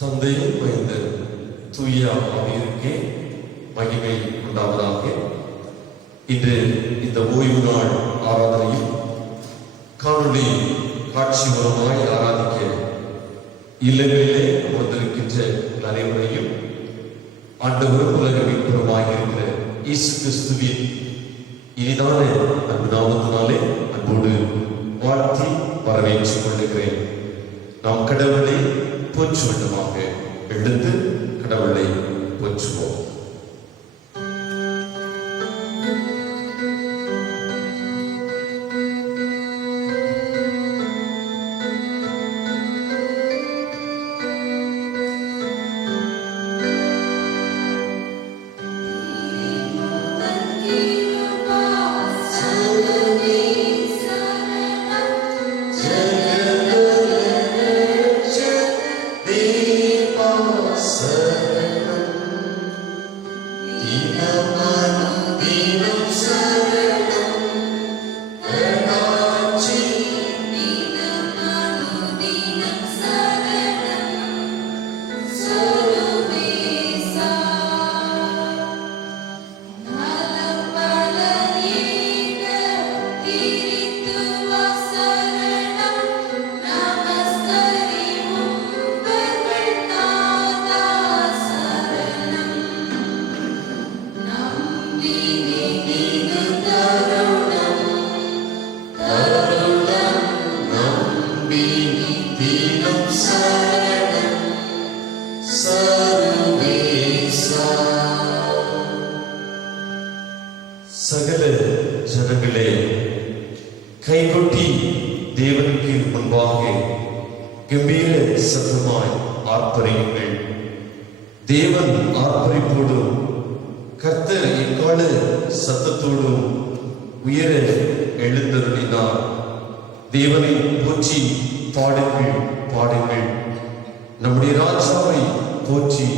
தந்தையும் மைந்தர் தூய ஆவியருக்கே மகிமை உண்டாவதாக. இன்று இந்த ஓய்வு நாள் ஆராதனையில் காணொளி காட்சி மூலமாய் ஆராதிக்க இல்லங்களிலே அமர்ந்திருக்கின்ற அனைவரையும் ஆண்டவரும் உலக மீட்பருமாக இருக்கிற இயேசு கிறிஸ்துவின் இனிதான அன்பு நாமத்தினாலே அன்போடு வாழ்த்தி வரவேற்றுக் கொள்ளுகிறேன். நாம் கடவுளை போற்ற வேண்டுமாக எழுந்து கடவுளை போற்றுவோம். சகல ஜனங்களே, கைகொட்டி தேவனுக்கு முன்பாக கம்பீர சத்தமாய் ஆர்ப்பரியுங்கள். தேவன் ஆர்ப்பரிப்போடும் கர்த்தர் எக்கால சத்தத்தோடும் உயர எழுந்தருளினார். தேவனை போற்றி பாடுங்கள் பாடுங்கள், நம்முடைய ராஜாவை போற்றி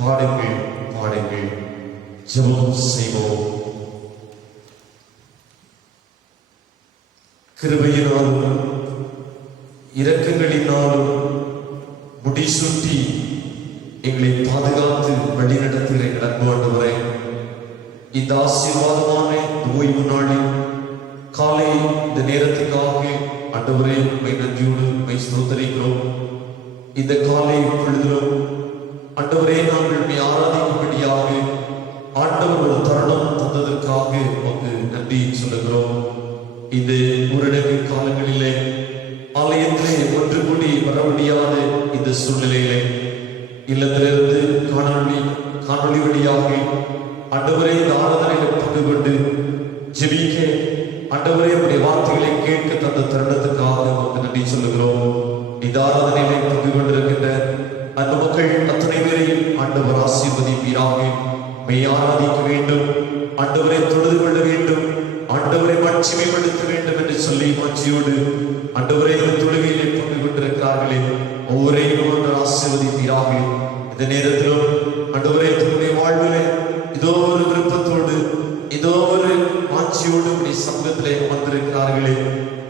பாடுங்கள் பாடுங்கள். ஜெபம் செய்வோம். கிருபையினாலும் இரக்கங்களினாலும் முடிசூட்டி எங்களை பாதுகாத்து வழிநடத்துகிற அன்பு ஆண்டவரே, இந்த ஆசீர்வாதமான ஓய்வு நாளில் காலை இந்த நேரத்துக்காக ஆண்டவரே உம்மை நன்றியோடு உம்மை ஸ்தோத்திரிக்கிறோம். இந்த காலை பொழுதிலும் ஆண்டவரே நாங்கள் உம்மை ஆராதிக்கும்படியாக ஆண்டவர் ஒரு தருணம் தந்ததற்காக உமக்கு நன்றி சொல்லுகிறோம். இந்த ஊரடங்கு காலங்களிலே ஆலயத்திலே ஒன்று கூடி வர முடியாத இந்த சூழ்நிலையிலே இல்லத்திலிருந்து காணொளி வழியாக ஆண்டவரே இந்த ஆராதனையில் பங்கு கொண்டு ஜெபிக்க ஆண்டவரே உடைய வார்த்தைகளை கேட்க தந்த தருணத்துக்காக நமக்கு நன்றி சொல்லுகிறோம். இந்த ஆராதனையிலே பங்கு கொண்டிருக்கின்ற அந்த மக்கள் அத்தனை பேரையும் ஆண்டவர் ஆசீர்வதிப்பீராக. மெய் ஆராதிக்க வேண்டும், ஆண்டவரை தொழுது கொள்ள வேண்டும், ஆண்டவரை மாட்சிமைப்படுத்த வேண்டும் என்று சொல்லி மாட்சியோடு ஆண்டவரை தொழுகையிலே பங்கு கொண்டிருக்கிறார்களே, ஒவ்வொருவரையும் ஆசீர்வதிப்பீராக. இந்த நேரத்திலும் ஆண்டவரை தன்னுடைய வாழ்விலே இதோ ஒரு விருப்பத்தோடு இதோ ஒரு மாட்சியோடு உடைய சமூகத்திலே வந்திருக்கிறார்களே,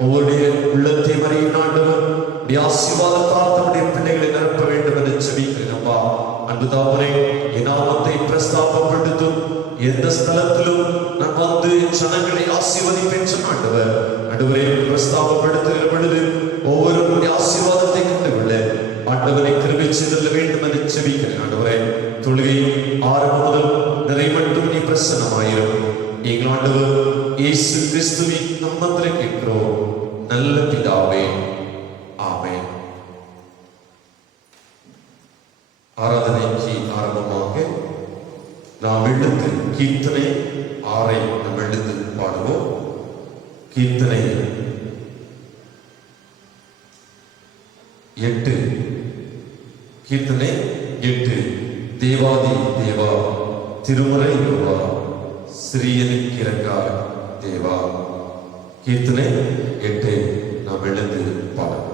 ஒவ்வொருடைய உள்ளத்தை வரையும் ஆண்டவர் ஆசீர்வாதத்தால் தன்னுடைய பிள்ளைகளை நிரப்ப வேண்டும் என்று ஜெபிக்கிறேன். அப்பா அன்பு தாவரே, என் நாமத்தை பிரஸ்தாபப்படுத்தும் எந்த ஸ்தலத்திலும் நான் வந்து ஜனங்களை ஆசீர்வதிப்பேன் சொன்ன ஆண்டவர் ஆண்டவரை பிரஸ்தாபப்படுத்துகிற பொழுது ஒவ்வொருவருடைய ஆசீர்வாதத்தை கண்டுகொள்ள ஆண்டவரை கிருபை செய்தல்ல வேண்டும் என்று ஜெபிக்கிறேன். ஆண்டவரை தொழுகை ஆரம்பம் முதல் நிறைமட்டும் நீ பிரசன்னமாயிரும். எங்கள் ஆண்டவர் இயேசு கிறிஸ்துவின் நாமத்திலே கேட்கிறோம் நல்ல பிதாவே, ஆமென். ஆராதனைக்கு ஆரம்பமாக நாம் எழுந்து கீர்த்தனை 6 நாம் எழுந்து பாடுவோம். கீர்த்தனை 8. கீர்த்தனை 8. தேவாதி தேவா திருமறை யோவா சிறியனுக்கிறங்கா தேவா. கீர்த்தனை 8 நாம் எழுந்து பாடுவோம்.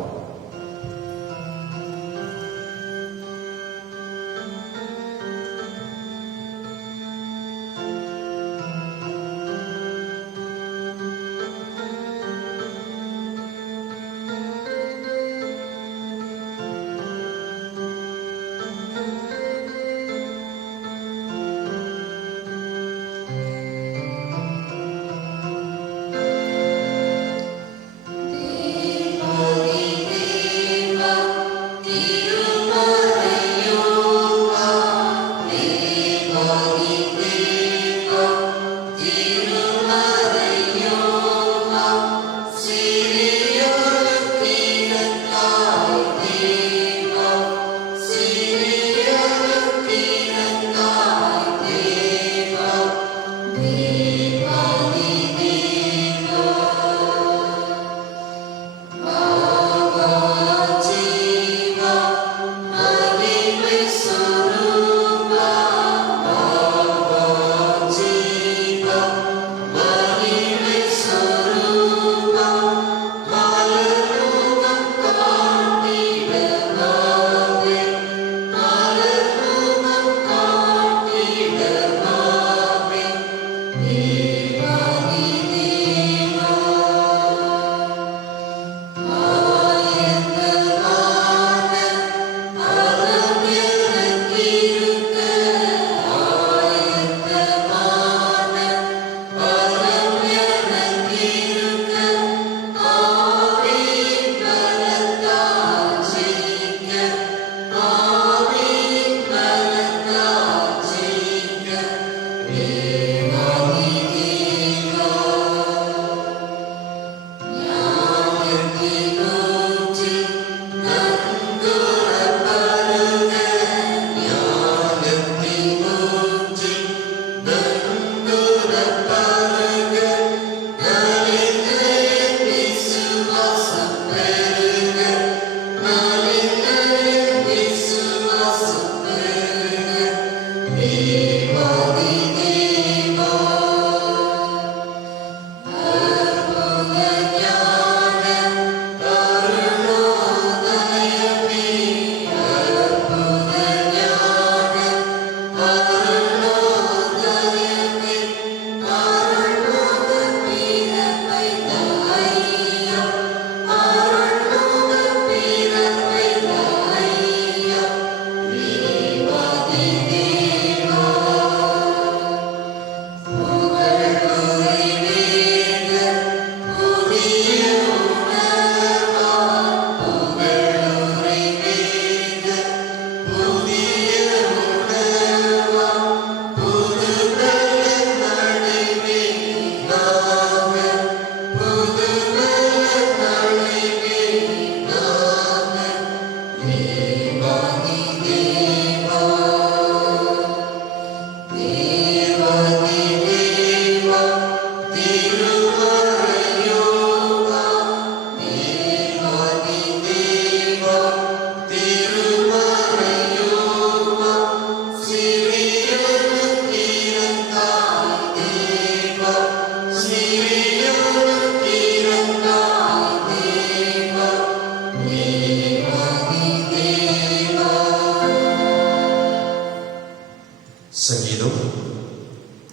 சங்கீதம்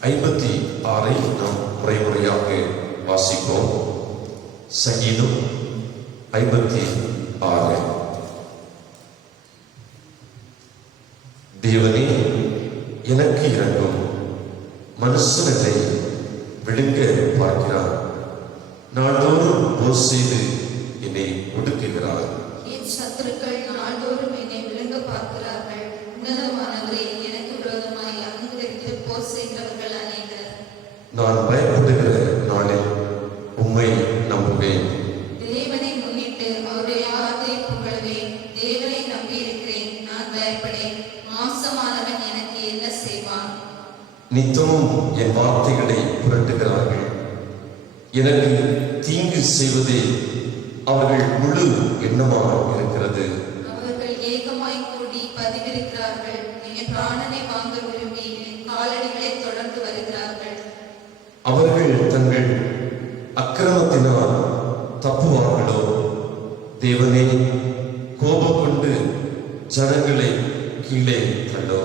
56 நாம் முறைமுறையாக வாசிப்போம். சங்கீதம் 56. தேவனே எனக்கு இரங்கும், மனுஷனை விழுங்க பார்க்கிறார், நாள்தோறும் போர் செய்து என்னை ஒடுக்குகிறார். என் சத்துருக்கள் நாள்தோறும் என்னை விழுங்க பார்க்கிறார்கள். உன்னதமானவரே, எனக்கு விரோதமாய் அங்கீகரித்து போர் செய்கிறவர்கள் அநேகர். நான் பயப்படுகிற நாளில் உம்மை நம்புவேன். தேவனை முன்னிட்டு அவருடைய வார்த்தையை புகழ்வேன். தேவனை நம்பியிருக்கிறேன், நான் பயப்படேன். மாசமானவன் எனக்கு என்ன செய்வான்? நித்தமும் என் வார்த்தைகளை புரட்டுகிறார்கள். எனக்கு தீங்கு செய்வதே அவர்கள் முழு எண்ணமாக இருக்கிறது. அவர்கள் ஏகமாய் கூடி பதிவிருக்கிறார்கள். என் பிராணனை வாங்க விரும்பி என் காலடிகளை தொடர்ந்து வருகிறார்கள். அவர்கள் தங்கள் அக்கிரமத்தினால் தப்புவார்களோ? தேவனே, கோபம் கொண்டு ஜனங்களை கீழே தள்ளோ.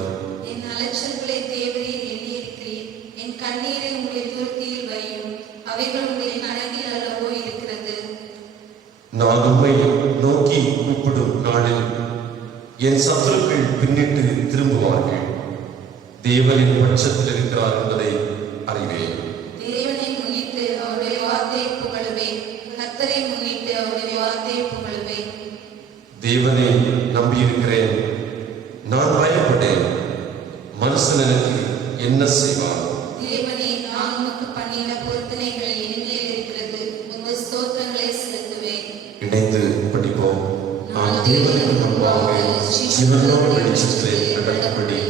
என் அலட்சல்களை தேவரீர் எண்ணியிருக்கிறீர். என் கண்ணீரை உங்களுடைய துருத்தியில் வையும். அவைகள் உங்களுடைய கணக்கில் அல்லவோ இருக்கிறது. நான் உம்மை நோக்கி கூப்பிடும் நாளில் என் சத்துருக்கள் பின்னிட்டு திரும்புவார்கள். தேவனின் பட்சத்தில் இருக்கிறார் என்பதை அறிவேன். தேவனை முன்னிட்டு அவருடைய வார்த்தையை புகழுவேன். கர்த்தரை முன்னிட்டு அவருடைய வார்த்தையை புகழுவேன். தேவனை நம்பியிருக்கிறேன், நான் பயப்பட்டேன். மனுஷன் எனக்கு என்ன செய்வான்? தேவனே, நான் உமக்கு பண்ணின பொருத்தனைகள் என்மேல் இருக்கிறது. உங்கள் ஸ்தோத்திரங்களை செலுத்துவேன். இணைந்து படிப்போம். நான் தேவனுக்கு முன்பாக ஜீவனோடு வெளிச்சத்தில் நடந்தபடி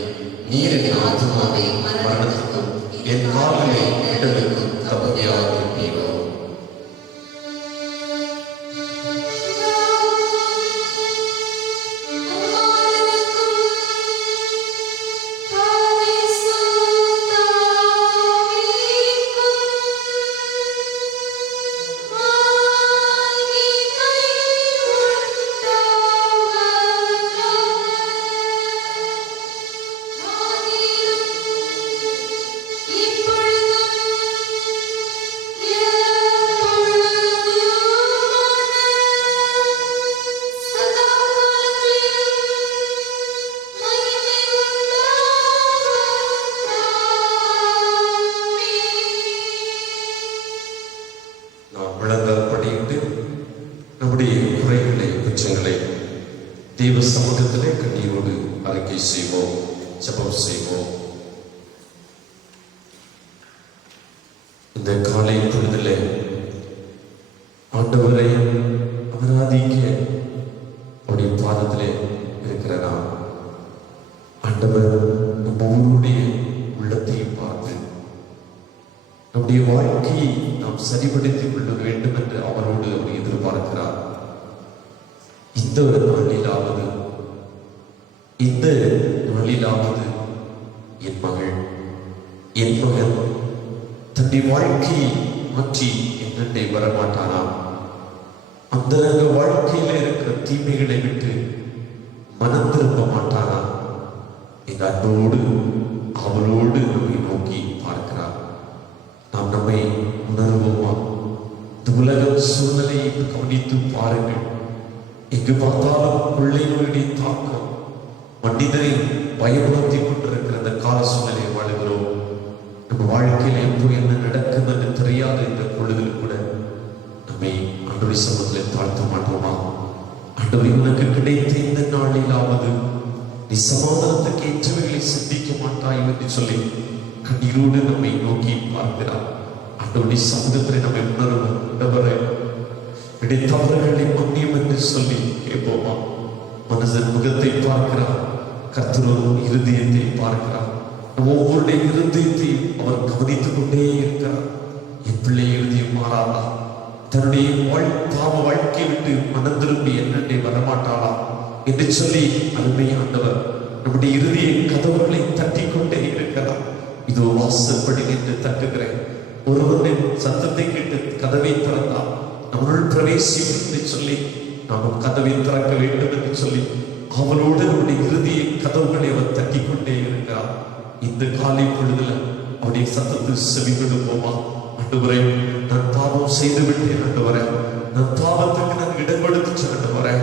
நீர் என் ஆத்துமாவை மரணத்துக்கும் என் கால்களை இடலுக்கும் தகுதியாக இருப்பீரோ. நம்முடைய குறைகளை குற்றங்களை தெய்வ சமூகத்திலே கண்ணீரோடு அறிக்கை செய்வோம், ஜெபம் செய்வோம். இந்த காலை பொழுதிலே ஆண்டவரை ஆராதிக்க அவருடைய பாதத்திலே இருக்கிற நாம், ஆண்டவர் நம்ம ஒவ்வொருடைய உள்ளத்தையும் பார்த்து நம்முடைய வாழ்க்கையை நாம் சரிபடுத்திக் கொள்ள வேண்டும் என்று அவரோடு அவர் எதிர்பார்க்கிறார். இந்த நாளிலாவது என் மகள், என் மகன் தன்னுடைய வாழ்க்கையை மாற்றி என்னை வரமாட்டானா? அந்த வாழ்க்கையில இருக்கிற தீமைகளை விட்டு மனம் திரும்ப மாட்டானா? எங்க அன்போடு அவளோடு நம்மை நோக்கி பார்க்கிறார். நாம் நம்மை உணர்வோமா? இந்த உலக சூழ்நிலையை கவனித்து பாருங்கள். எங்கு பார்த்தாலும் கொள்ளை நோயுடைய தாக்கம் மனிதரை பயமுறுத்தி கொண்டிருக்கிற இந்த கால சூழ்நிலையை வாழுகிறோம். நம்ம வாழ்க்கையில் எப்போ என்ன நடக்கும் என்று தெரியாத இந்த பொழுதில் கூட நம்மை ஆண்டவருடைய சமூகத்தில் தாழ்த்த மாட்டோமா? ஆண்டவரே, உனக்கு கிடைத்த இந்த நாளிலாவது நீ சமாதானத்துக்கு ஏற்றவைகளை சிந்திக்க மாட்டாய் என்று சொல்லி கண்ணீரோடு நம்மை நோக்கி பார்க்கிறார். ஆண்டவருடைய சமூகத்தில் நம்மை உணர்வோம். ஆண்டவரே, என்னுடைய தவறுகளை மன்னியும் என்று சொல்லி கேட்போமா? மனதின் முகத்தை பார்க்கிறார், கர்த்தர் இருதயத்தை பார்க்கிறார். ஒவ்வொருடைய இருதயத்தையும் அவர் கவனித்துக் கொண்டே இருக்கிறார். என் பிள்ளை இருதயம் மாறாதா? தன்னுடைய பாவ வாழ்க்கை விட்டு மனம் திரும்பி என்னை வரமாட்டாளா என்று சொல்லி அருமை ஆண்டவர் நம்முடைய இறுதியை கதவுகளை தட்டி கொண்டே இருக்கிறார். இதோ வாசற்படி என்று தட்டுகிறேன். ஒருவரின் சத்தத்தை கேட்டு கதவை திறந்தால் நம்மளுள் பிரவேசிக்கும் என்று சொல்லி நாம் கதவை திறக்க வேண்டும் என்று சொல்லி அவளோடு நம்முடைய இறுதியை கதவுகளை அவர் தட்டி கொண்டே இருக்கிறார். இந்த காலை பொழுதுல அவருடைய சத்தத்தில் செவி கொடுப்போமா? ஆண்டவரே, நான் பாவம் செய்து விட்டேன். ஆண்டவரே, நான் பாவத்துக்கு நான் இடம் கொடுத்துட்டேன். ஆண்டவரே,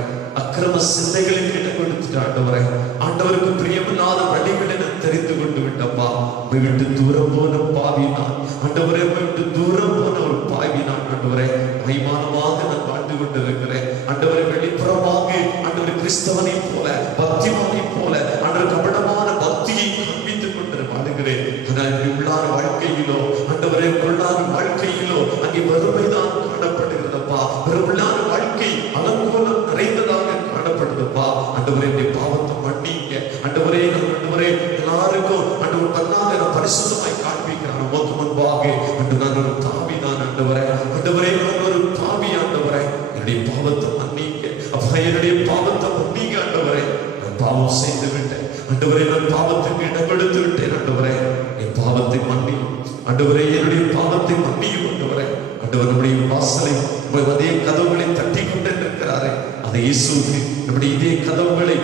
அக்கிரம சிந்தைகளுக்கு இடம் கொடுத்துட்டேன். ஆண்டவரே, ஆண்டவருக்கு பிரியமில்லாத வழிகளை நான் தெரிந்து கொண்டு விட்டப்பா. விட்டு தூரம் போன பாவி நான். ஆண்டவரே, விட்டு தூரம் போன ஒரு பாவி நான். ஆண்டவரே, அபிமானமாக நான் வாழ்ந்து கொண்டிருக்கிறேன். ஆண்டவரை வெளிப்புறமாக ஆண்டவர் கிறிஸ்தவனை போல பக்திமானை போல ஆண்டவர் கபடமான பக்தியை காண்பித்துக் கொண்டு வாழுகிறேன். ஆனால் உள்ளான வாழ்க்கையிலோ ஆண்டவரே உள்ளான வாழ்க்கையிலோ அங்கே வறுமைதான் காணப்படுகிறதப்பா. உள்ளான வாழ்க்கை அலங்கோலம் நிறைந்ததாக காணப்படுதுப்பா. ஆண்டவரே, என்னுடைய பாவத்தை மன்னிங்க. ஆண்டவரே, ஆண்டவரே, எல்லாருக்கும் ஆண்டவர் தன்னாக பரிசுத்தமாய் காண்பிக்கிறான். உமக்கு முன்பாக ஆண்டு நான் ஒரு தாவி தான். ஆண்டவரே, ஆண்டவரே, நான் ஒரு தாவி. ஆண்டவரே, என்னுடைய பாவத்தை மன்னிங்க. அப்பா, என்னுடைய பாவத்தை மன்னிங்க. ஆண்டவரே, நான் பாவம் செய்து விட்டேன். ஆண்டவரே, நான் பாவத்துக்கு இடம் கொடுத்து விட்டேன். ஆண்டவரே, என் பாவத்தை மன்னியும். ஆண்டவரே, என்னுடைய பாவத்தை மன்னியும். ஆண்டவரே, ஆண்டவர் நம்முடைய வாசலை அதே கதவுகளை தட்டி கொண்டு இருக்கிறாரே, அதை இயேசுக்கு நம்முடைய இதே கதவுகளை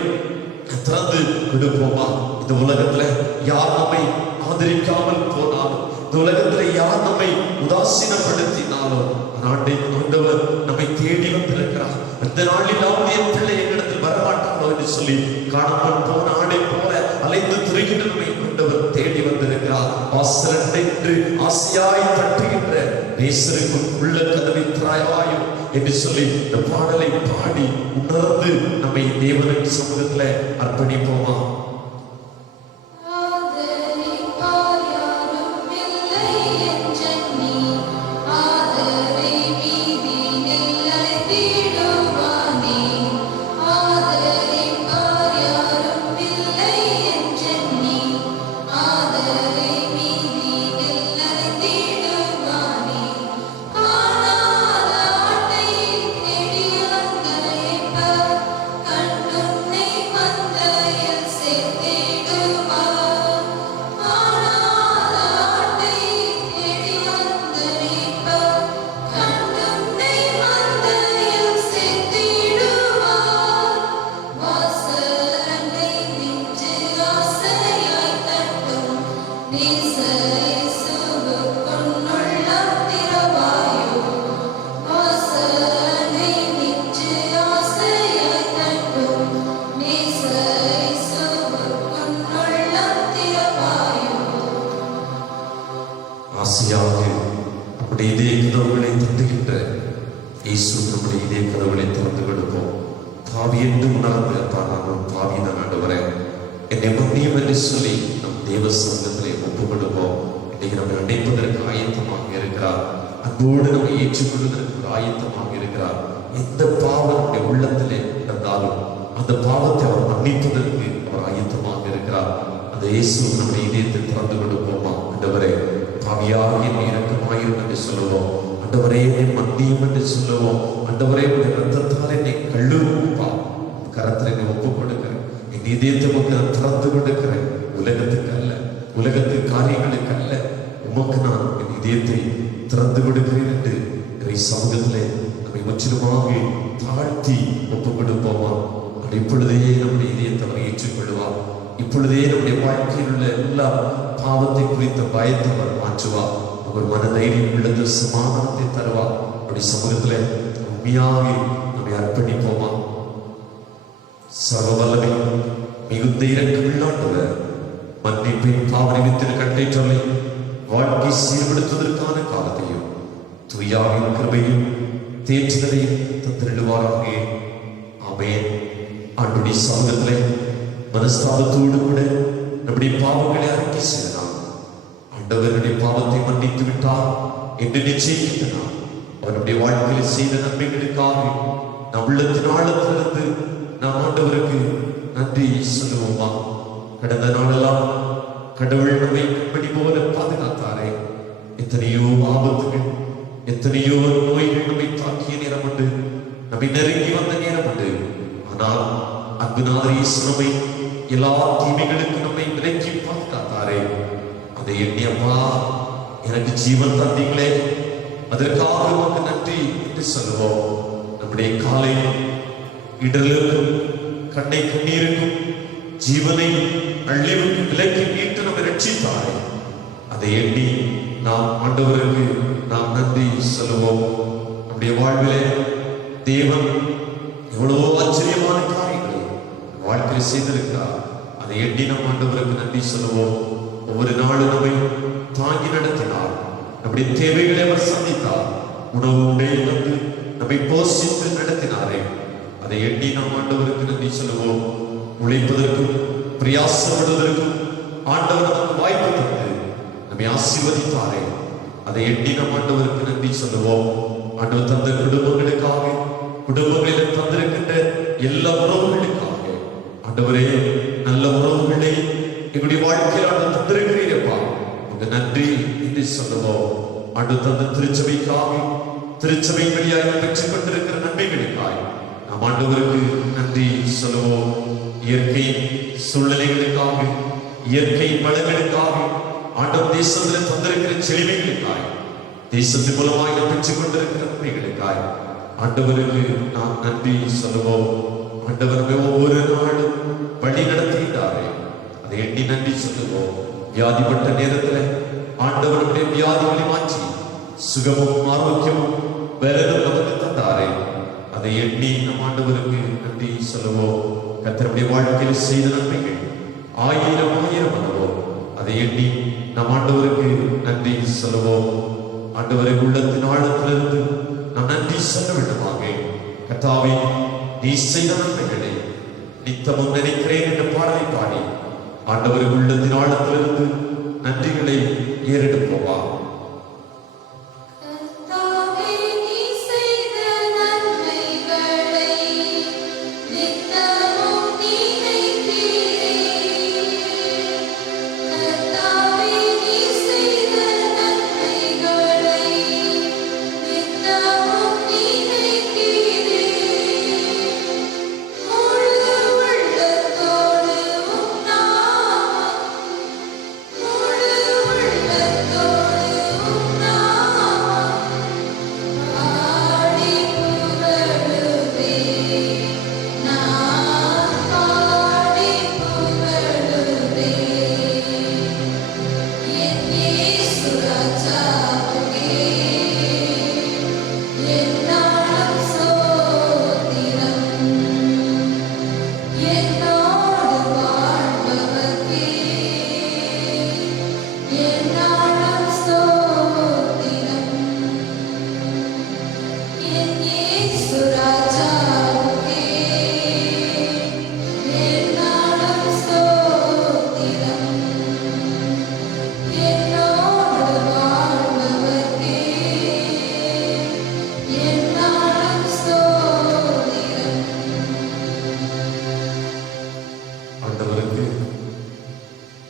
திறந்து கொடுப்போமா? இந்த உலகத்துல யார் நம்மை ஆதரிக்காமல் போனாலும், இந்த உலகத்துல யார் நம்மை உதாசீனப்படுத்தினாலும் ஆண்டவர் நம்மை தேடி வந்திருக்கிறார். இந்த நாளில் என் பிள்ளை என்னிடத்தில் வரமாட்டாரோ என்று சொல்லி காணாமல் போன ஆடை போல அலைந்து திரிகின்ற நம்மை ஆண்டவர் தேடி வந்திருக்கிறார். வாசல் என்று ஆசையாய் தட்டுகின்ற நேசருக்கும் உள்ள கதவை திறவாயோ என்று சொல்லி இந்த பாடலை பாடி உணர்ந்து நம்மை தேவனின் சமூகத்துல அர்ப்பணிப்போமா? ஆசையாக நம்முடைய இதே கதவுகளை தட்டுகின்ற இயேசு நம்முடைய இதே கதவுகளை திறந்து கொடுப்போம். பாவி என்று உணர்ந்து, நான் பாவி தான் ஆண்டவரே, என்னை மன்னியும் என்று சொல்லி நம் தேவ சமூகத்திலே ஒப்புக் கொடுப்போம். இன்னைக்கு நம்ம நினைப்பதற்கு ஆயத்தமாக இருக்கிறார். அன்போடு நம்மை ஏற்றுக்கொள்வதற்கு ஆயத்தமாக இருக்கிறார். எந்த பாவம் நம்முடைய உள்ளத்திலே நடந்தாலும் அந்த பாவத்தை அவர் மன்னிப்பதற்கு அவர் ஆயத்தமாக இருக்கிறார். அந்த இயேசு நம்முடைய இதயத்தை திறந்து கொடுப்போமா? ஆண்டவரே, பாவியாக என்னை இரக்கமாயிரும் என்று சொல்லுவோம். ஆண்டவரே, என்னை மன்னியும் என்று சொல்லுவோம். ஆண்டவரே, உடைய ரத்தத்தால் என்னை கழுவுப்பா. கரத்தில் என்னை ஒப்புக் கொடுக்கிறேன். என் இதயத்தை நான் திறந்து கொடுக்கிறேன். உலகத்துக்கு அல்ல, உலகத்து காரியங்களுக்கு அல்ல, உமக்கு நான் என் இதயத்தை திறந்து விடுகிறேன் என்று இறை சமூகத்திலே நம்மை முற்றிலுமாக தாழ்த்தி ஒப்புக் கொடுப்போமா? இப்பொழுதே நம்முடைய இதயத்தை அவர் ஏற்றுக்கொள்வார். இப்பொழுதே நம்முடைய வாழ்க்கையில் உள்ள எல்லா பாவத்தை குறித்த பயத்தை அவர் மாற்றுவார். அவர் மன தைரியம் உள்ளது சமாதானத்தை தருவார். அப்படி சமூகத்துல உண்மையாக நம்மை அர்ப்பணிப்போமா? சர்வவல்லமை மிகுந்த இரக்கமுள்ளாண்டவர், மன்னிப்பின் பாவநிமித்தின் கட்டை சொல்லை வாழ்க்கை சீர்படுத்துவதற்கான காலத்தையும் தூயாவின் கிருபையும் தேற்றுதலையும் தந்திடுவாராக. ஆமென். ஆண்டுடைய சமூகத்திலே மனஸ்தாபத்தோடு கூட நம்முடைய பாவங்களை அறிக்கை செய்யலாம். ஆண்டவருடைய பாவத்தை மன்னித்து விட்டார் என்று நிச்சயிக்கின்றனர். அவருடைய வாழ்க்கையில் செய்த நன்மைகளுக்காக நம் உள்ளத்தின் ஆழத்திலிருந்து நாம் ஆண்டவருக்கு நன்றி சொல்லுவோமா? கடந்த நாளெல்லாம் கடவுள் நம்மை கண்மணி போல பாதுகாத்தாரே. எத்தனையோ ஆபத்துகள், எத்தனையோ நோய்கள் நம்மை தாக்கிய நேரம் உண்டு, நம்மை நெருங்கி வந்த நேரம் உண்டு. ஆனால் அன்புநாதர் இயேசு நம்மை எல்லா தீமைகளுக்கு நம்மை விலக்கி பாதுகாத்தாரே. அதை எண்ணி அப்பா எனக்கு ஜீவன் தந்தீங்களே, அதற்காக உமக்கு நன்றி என்று சொல்லுவோம். நம்முடைய காலை இடலுக்கும் கண்ணை கண்ணீருக்கும் ஜீவனை அழிவுக்கு விலக்கி மீட்டு நம்மை ரட்சித்தாரே. அதை எண்ணி நாம் ஆண்டவருக்கு நாம் நன்றி சொல்லுவோம். நம்முடைய வாழ்விலே தேவன் எவ்வளவோ ஆச்சரியமான காரியங்களை வாழ்க்கையில் செய்திருக்கிறார். அதை எண்ணி நாம் ஆண்டவருக்கு நன்றி சொல்லுவோம். ஒவ்வொரு நாளும் நம்மை தாங்கி நடத்தினார். நம்முடைய தேவைகளை அவர் சந்தித்தார். உணவு உடைய வந்து நம்மை போஷித்து நடத்தினாரே. அதை எண்ணி நாம் ஆண்டவருக்கு நன்றி சொல்லுவோம். உழைப்பதற்கும் பிரயாசப்படுவதற்கும் ஆண்டவர் நமக்கு வாய்ப்பு தந்து நம்மை ஆசீர்வதித்தாரே. அதை எண்ணி நாம் ஆண்டவருக்கு நன்றி சொல்லுவோம். ஆண்டவர் தந்த குடும்பங்களுக்காக, குடும்பங்களில் தந்திருக்கின்ற எல்லா உறவுகளுக்காக ஆண்டவரே, நல்ல உறவுகளை எங்களுடைய வாழ்க்கையில் ஆண்டு தந்திருக்கிறீரப்பா, உங்க நன்றி என்று சொல்லுவோம். ஆண்டு தந்த திருச்சபைக்காக, திருச்சபை வழியாக பெற்றுக் கொண்டிருக்கிற நன்மைகளுக்காக நாம் ஆண்டவருக்கு நன்றி சொல்லுவோம். இயற்கை சூழ்நிலைகளுக்காக, இயற்கை வளங்களுக்காக, ஆண்டவர் தேசத்தில் தந்திருக்கிற செழிமைகளுக்காக, தேசத்தின் மூலமாக பெற்றுக் கொண்டிருக்கிற நன்மைகளுக்காக ஆண்டவருக்கு நாம் நன்றி சொல்லுவோம். ஆண்டவர் ஒவ்வொரு நாளும் வழி நடத்துகிறாரே, அதை எண்ணி நன்றி சொல்லுவோம். வியாதிப்பட்ட நேரத்தில் ஆண்டவருடைய வியாதிகளை மாற்றி சுகமும் ஆரோக்கியமும் பலனும் நமக்கு தந்தாரே. அதை எண்ணி நம் ஆண்டவருக்கு நன்றி சொல்லுவோம். கர்த்தருடைய வாழ்க்கையில் செய்த நன்மைகள் ஆயிரம் ஆயிரம் அனுபவம். அதை எண்ணி நம் ஆண்டவருக்கு நன்றி சொல்லுவோம். ஆண்டவரை உள்ளத்தின் ஆழத்திலிருந்து நாம் நன்றி சொல்ல வேண்டுமாக. கர்த்தாவே, நீ செய்த நன்மைகளை நித்தமும் நினைக்கிறேன் என்ற பாடலை பாடி ஆண்டவரை உள்ளத்தின் ஆழத்திலிருந்து நன்றிகளை ஏறெடுப்போமா?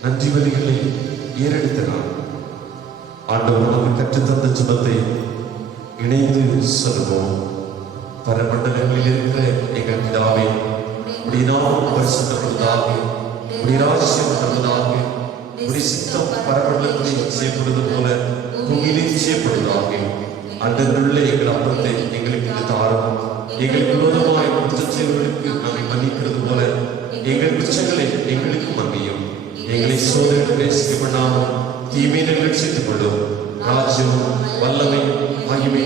நன்றி வழிகளை ஏறெடுத்தனால் ஆண்டவர் நமக்கு கற்றுத்தந்த சுபத்தை இணைந்து சொல்லுவோம். பரமண்டலங்களில் இருக்கிற எங்கள் பிதாவே, உடைய நாமம் பரிசுத்தப்படுவதாக, உடைய ராஜ்யம் வருவதாக, உம்முடைய சித்தம் பரமண்டலத்திலே செய்யப்படுவது போல பூமியிலே செய்யப்படுவதாக. அன்றன்றுள்ள எங்கள் அப்பத்தை எங்களுக்கு இன்று தாரும். எங்களுக்கு விரோதமாய் குற்றம் செய்வர்களுக்கு நாங்கள் மன்னிக்கிறது போல எங்கள் குற்றங்களை எங்களுக்கு மன்னியும். எங்களை சோதனை பேசிக்க பண்ணாமல் தீமையை ரட்சித்துக் கொள்ளும். ராஜ்யம், வல்லமை, மகிமை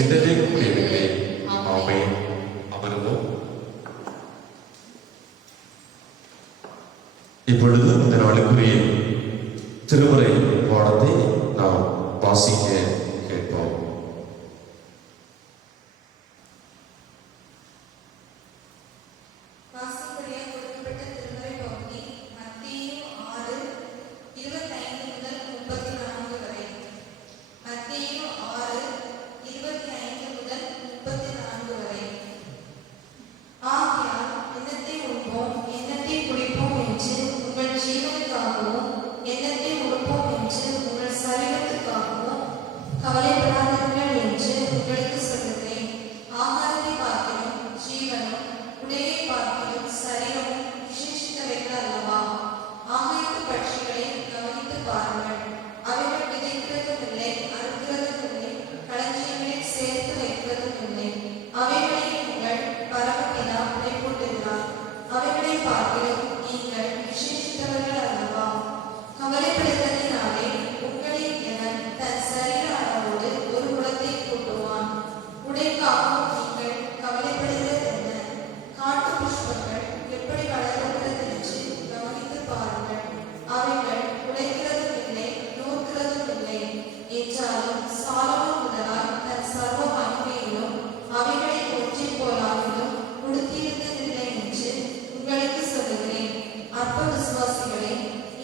என்றென்றைக்கும் உடையவைகளே. ஆமென். அமருவோம். இப்பொழுது இந்த நாளுக்குரிய திருமறை பாடத்தை நாம் வாசிக்க கேட்போம். வாசிப்படியாக கொடுக்கப்பட்ட திருமறை பகுதி மத்தேயு 6:25 முதல் 34 வரை. மத்தேயு 6:25 முதல் 34 வரை. ஆகையால் எண்ணத்தை உண்போம், எண்ணத்தை குடிப்போம் என்று உங்கள் ஜீவனுக்காகவும், எண்ணத்தை உடுப்போம் என்று உங்கள் சரீரத்துக்காகவும் கவலைப்படாதீர்கள் என்று உங்களுக்கு சொல்லுகிறேன். ஆகாரத்தை பார்க்கிலும் ஜீவனும், உடையை பார்க்கிலும் சரீரமும் விசேஷித்தவைகள் அல்லவா? ஆகாயத்து பட்சிகளை கவனித்து பாருங்கள். அவைகள் விதைக்கிறதும் இல்லை, அறுக்கிறதும் இல்லை, களஞ்சியங்களில் சேர்த்து வைக்கிறதும் இல்லை. அவைகளை உங்கள் பரமபிதா புடைப்பூட்டுகிறார். அவைகளை பார்க்கிலும் நீங்கள் விசேஷித்தவர்கள் அல்லவா? கவலைப்படுத்தலினாலே உங்களில் எவன் தன் சரீர அளவோடு ஒரு குலத்தை கூட்டுவான்? உடைக்காகவும் நீங்கள் கவலைப்படுகிறதென்ன? காட்டு புஷ்பங்கள் எப்படி வளர்கிறது என்று கவனித்து பாருங்கள். அவைகள் உடைக்கிறதும் இல்லை, நூற்கிறதும் இல்லை. என்றாலும் சாலமோன் முதலாய் தன் சர்வ மகிமையிலும் அவைகளை ஒன்றிப் போலாகிலும் உடுத்தியிருந்ததில்லை என்று உங்களுக்கு சொல்லுகிறேன். அற்ப விசுவாசிகளே,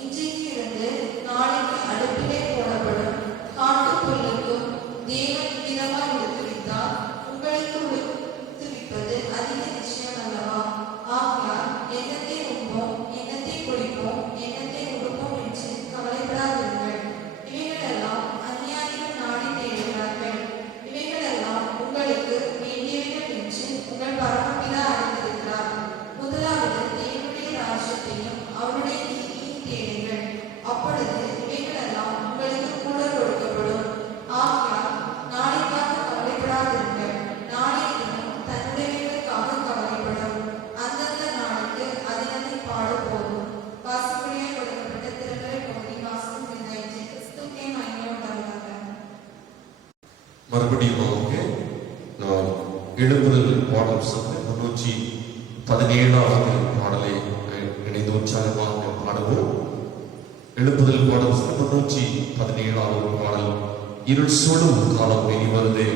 இன்றைக்கு இருந்து நாளைக்கு அடுப்பிலே போடப்படும் காட்டு புல்லுக்கும் தேவன் விதமாய் உடுத்துவித்தால் உங்களுக்கு உடுத்துவிப்பது அதிக நிச்சயம் அல்லவா? ஆகையால் எண்ணத்தை உண்போம், எண்ணத்தை குடிப்போம், எண்ணத்தை உடுப்போம் என்று கவலைப்படாதீர்கள். இவைகளெல்லாம் அந்நியாயிகள் நாடி தேடுகிறார்கள். இவைகளெல்லாம் உங்களுக்கு வேண்டியவைகள் என்று உங்கள் பரமபிதா அறிந்திருக்கிறார். முதலாவது தேவனுடைய ராஜ்யத்தையும் அவருடைய நீதியையும் தேடுங்கள். அப்பொழுது இவைகளெல்லாம் உங்களுக்கு கூட கொடுக்கப்படும். ஆகையால் நாளைக்காக கவலைப்படாதீர்கள். நாளைய தினம் தன்னுடையவைகளுக்காக கவலைப்படும். அந்தந்த நாளுக்கு அதனதின் பாடு போதும். வாசிப்படியாக கொடுக்கப்பட்ட திருமறை பகுதி வாசகம் இதாயிற்று. கிறிஸ்துவுக்கே மகிமை உண்டாவதாக. மறுபடியும் நாம் எழுப்புதல் பாடல் புத்தகம் 317வது பாடலை இணைந்து உற்சாகமாக பாடுவோம். எழுப்புதல் பாடல் புத்தகம் 317வது பாடல். இருள் சூழும் காலம் இனி வருதே,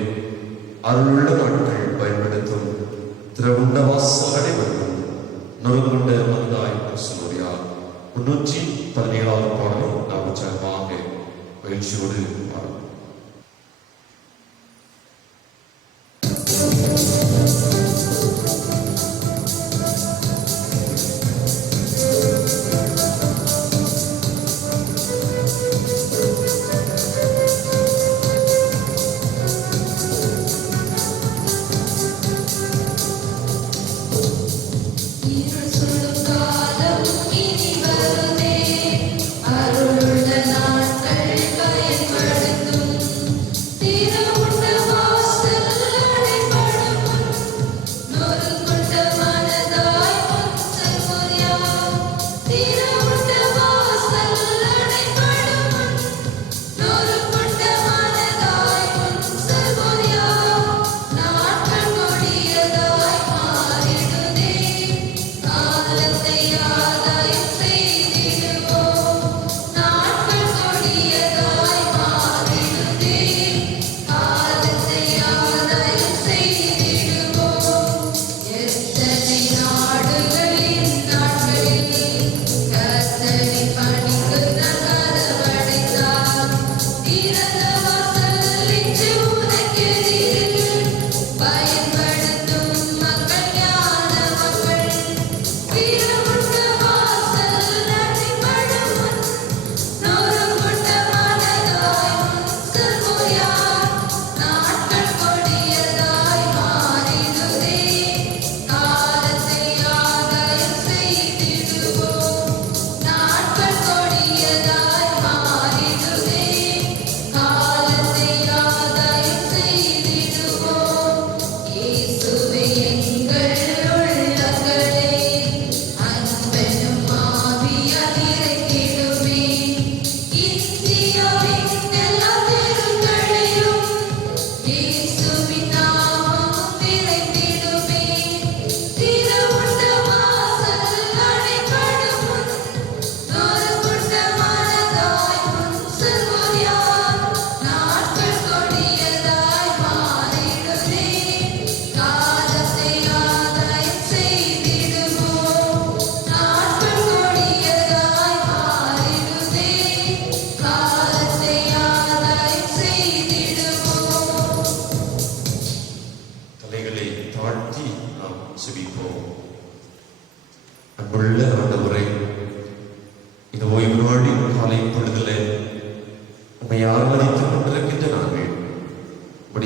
அருளுள்ள நாட்கள் பயன்படுத்தும், திறவுண்ட வாசல் அடைவரும், நொறுங்குண்ட மந்தாய் சொல்லுடையா. 317வது பாடலை நாம் உற்சாகமாக மகிழ்ச்சியோடு பாடுவோம். இருள் சுடும் காலம் இனி வருதே, அருளுள்ள நாட்கள் பயன்படுத்தும்,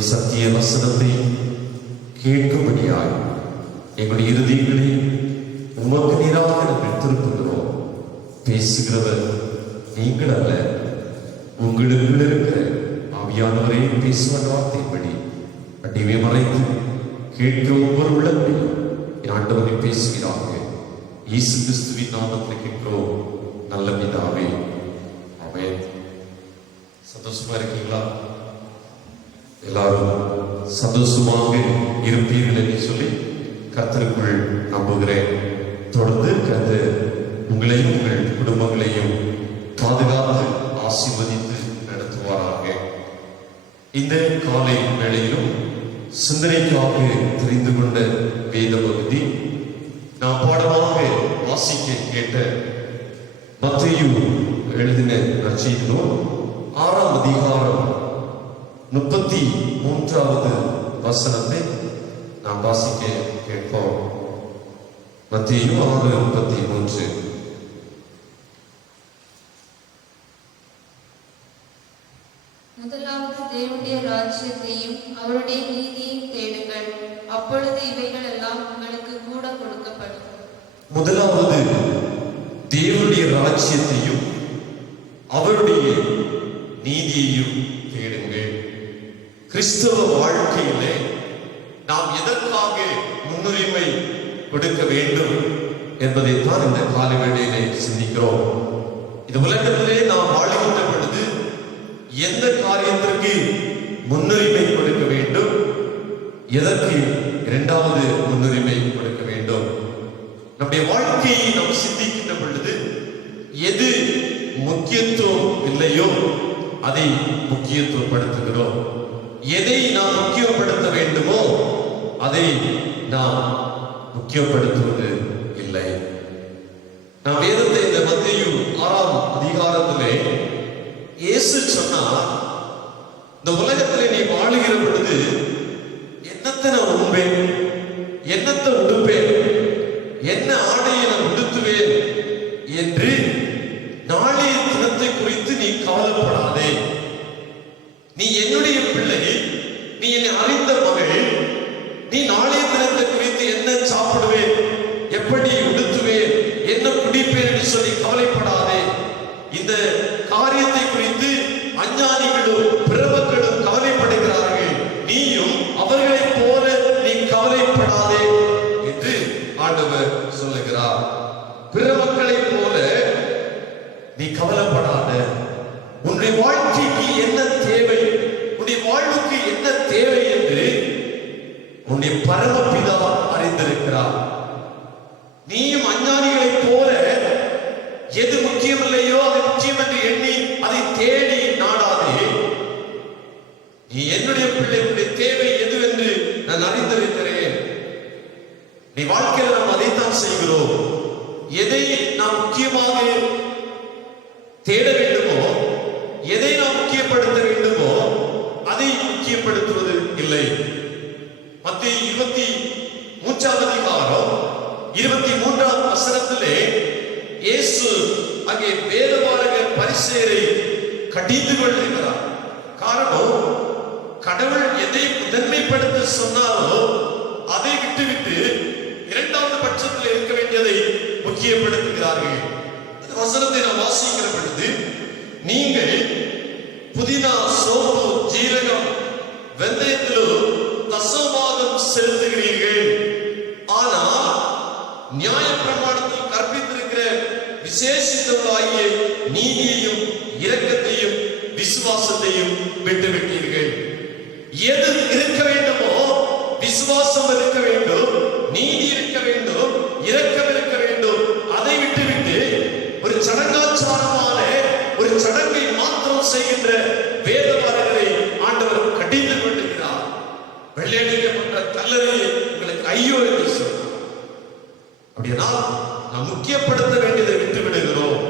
சத்திய வசனத்தை கேட்கும்படியாய் எங்களுடைய இருதயங்களை உமக்கு நேராக நாங்கள் திருப்புகிறோம். பேசுகிறவர் நீங்கள் அல்ல, உங்களுக்குள் இருக்கிற ஆவியானவரே பேசுவ வார்த்தைப்படி அடிமை மறைத்து கேட்கிற ஒவ்வொரு உள்ளத்தையும் என் ஆண்டவரை பேசுகிறாங்க. இயேசு கிறிஸ்துவின் நாமத்தில் கேட்கிறோம் நல்ல பிதாவே, ஆமென். சந்தோஷமா இருக்கீங்களா? எல்லாரும் சந்தோஷமாக இருப்பீர்கள் என்று சொல்லி கர்த்தருக்குள் நம்புகிறேன். தொடர்ந்து கர்த்தர் உங்களையும் உங்கள் குடும்பங்களையும் பாதுகாத்து ஆசீர்வதித்து நடத்துவாராக. இந்த காலை வேளையிலும் சிந்தனைக்காக தெரிந்து கொண்ட வேத பகுதி நாம் பாடமாக வாசிக்க கேட்ட மத்தேயு எழுதின நற்செய்தி நூல் 6ஆம் அதிகாரம் 33வது வசனத்தை நாம் வாசிக்க கேட்போம். மத்தேயு 6:33. முதலாவது தேவனுடைய ராஜ்யத்தையும் அவருடைய நீதியையும் தேடுங்கள், அப்பொழுது இவைகள் எல்லாம் உங்களுக்கு கூட கொடுக்கப்படும். முதலாவது தேவனுடைய ராஜ்யத்தையும் அவருடைய நீதியையும் தேடுங்கள். கிறிஸ்தவ வாழ்க்கையிலே நாம் எதற்காக முன்னுரிமை கொடுக்க வேண்டும் என்பதைத்தான் இந்த காலை வேளையிலே சிந்திக்கிறோம். இந்த உலகத்திலே நாம் வாழுகின்ற பொழுது எந்த காரியத்திற்கு முன்னுரிமை கொடுக்க வேண்டும், எதற்கு இரண்டாவது முன்னுரிமை கொடுக்க வேண்டும்? நம்முடைய வாழ்க்கையை நாம் சிந்திக்கின்ற பொழுது எது முக்கியத்துவம் இல்லையோ அதை முக்கியத்துவப்படுத்துகிறோம். எதை நாம் முக்கியப்படுத்த வேண்டுமோ அதை நாம் முக்கியப்படுத்துவது இல்லை. நாம் வேதத்தை இந்த மத்தேயு 6ஆம் அதிகாரத்திலே இயேசு சொன்னார், இந்த உலகத்திலே நீ வாழுகிற பொழுது என்னத்தை நான் உண்பேன், என்னத்தை உடுப்பேன், என்ன ஆடையை நான் உடுத்துவேன் என்று நாளைய தினத்தை குறித்து நீ கவலைப்படாதே. நீ என்னுடைய பிள்ளை, நீ என்னை அறிந்த மகள், நீ நாளைய தினத்தை குறித்து என்ன சாப்பிடுவேன், எப்படி உடுத்துவேன், என்ன குடிப்பேன் என்று சொல்லி கவலைப்படாதே. இந்த காரியத்தை குறித்து அஞ்ஞானிகளும் பிறவர்களும் கவலைப்படுகிறார்கள், நீயும் அவர்களைப் போல நீ கவலைப்படாதே என்று ஆண்டவர் சொல்லுகிறார். பிறவர்களைப் போல நீ கவலைப்படாத. உன்னுடைய வாழ்க்கைக்கு என்ன தேவை, உன்னுடைய வாழ்வுக்கு என்ன தேவை என்று உன்னுடைய பரமபிதா அறிந்திருக்கிறார். நீயும் அஞ்ஞானிகளைப் போல எது முக்கியமில்லையோ அது முக்கியம் என்று எண்ணி அதை தேடி நாடாதே. நீ என்னுடைய பிள்ளை, உன்னுடைய தேவை எதுவென்று நான் அறிந்திருக்கிறேன். நீ வாழ்க்கையில் நாம் அதைத்தான் செய்கிறோம். எதை நாம் முக்கியமாக தேட வேண்டுமோ, எதை நாம் முக்கியப்படுத்த வேண்டுமோ அதை முக்கியப்படுத்துவது இல்லை. மத்தேயு 23ஆம் அதிகாரம் 23ஆம் வசனத்திலே இயேசு அங்கே வேதபாரக பரிசேயரை கடிந்து கொண்டிருக்கிறார். காரணம், கடவுள் எதை முதன்மைப்படுத்த சொன்னாரோ அதை விட்டுவிட்டு இரண்டாவது பட்சத்தில் இருக்க வேண்டியதை முக்கியப்படுத்துகிறார்கள். இந்த வசனத்தை நாம் வாசிக்கிற பொழுது, நீங்கள் புதினா, சோப்பு, ஜீரகம், வெந்தயத்திலும் தசமபாகம் செலுத்துகிறீர்கள், ஆனால் நியாயப்பிரமாணத்தில் கற்பித்திருக்கிற விசேஷித்தவர்களாகிய நீதியையும் இரக்கத்தையும் விசுவாசத்தையும் விட்டுவிட்டீர்கள். எது இருக்க வேண்டுமோ, விசுவாசம் இருக்க வேண்டும், நீதி இருக்க வேண்டும், இரக்கம் இருக்க வேண்டும், அதை விட்டுவிட்டு ஒரு சடங்காச்சாரமான ஒரு சடங்கை மாத்திரம் செய்கின்ற வேதபாரகரை ஆண்டவர் கடிந்து கொண்டிருக்கிறார். வெள்ளையடிக்கப்பட்ட கல்லறையை உங்களுக்கு ஐயோ என்று சொன்னார். அப்படின்னா நாம் முக்கியப்படுத்த வேண்டியதை விட்டு விடுகிறோம்.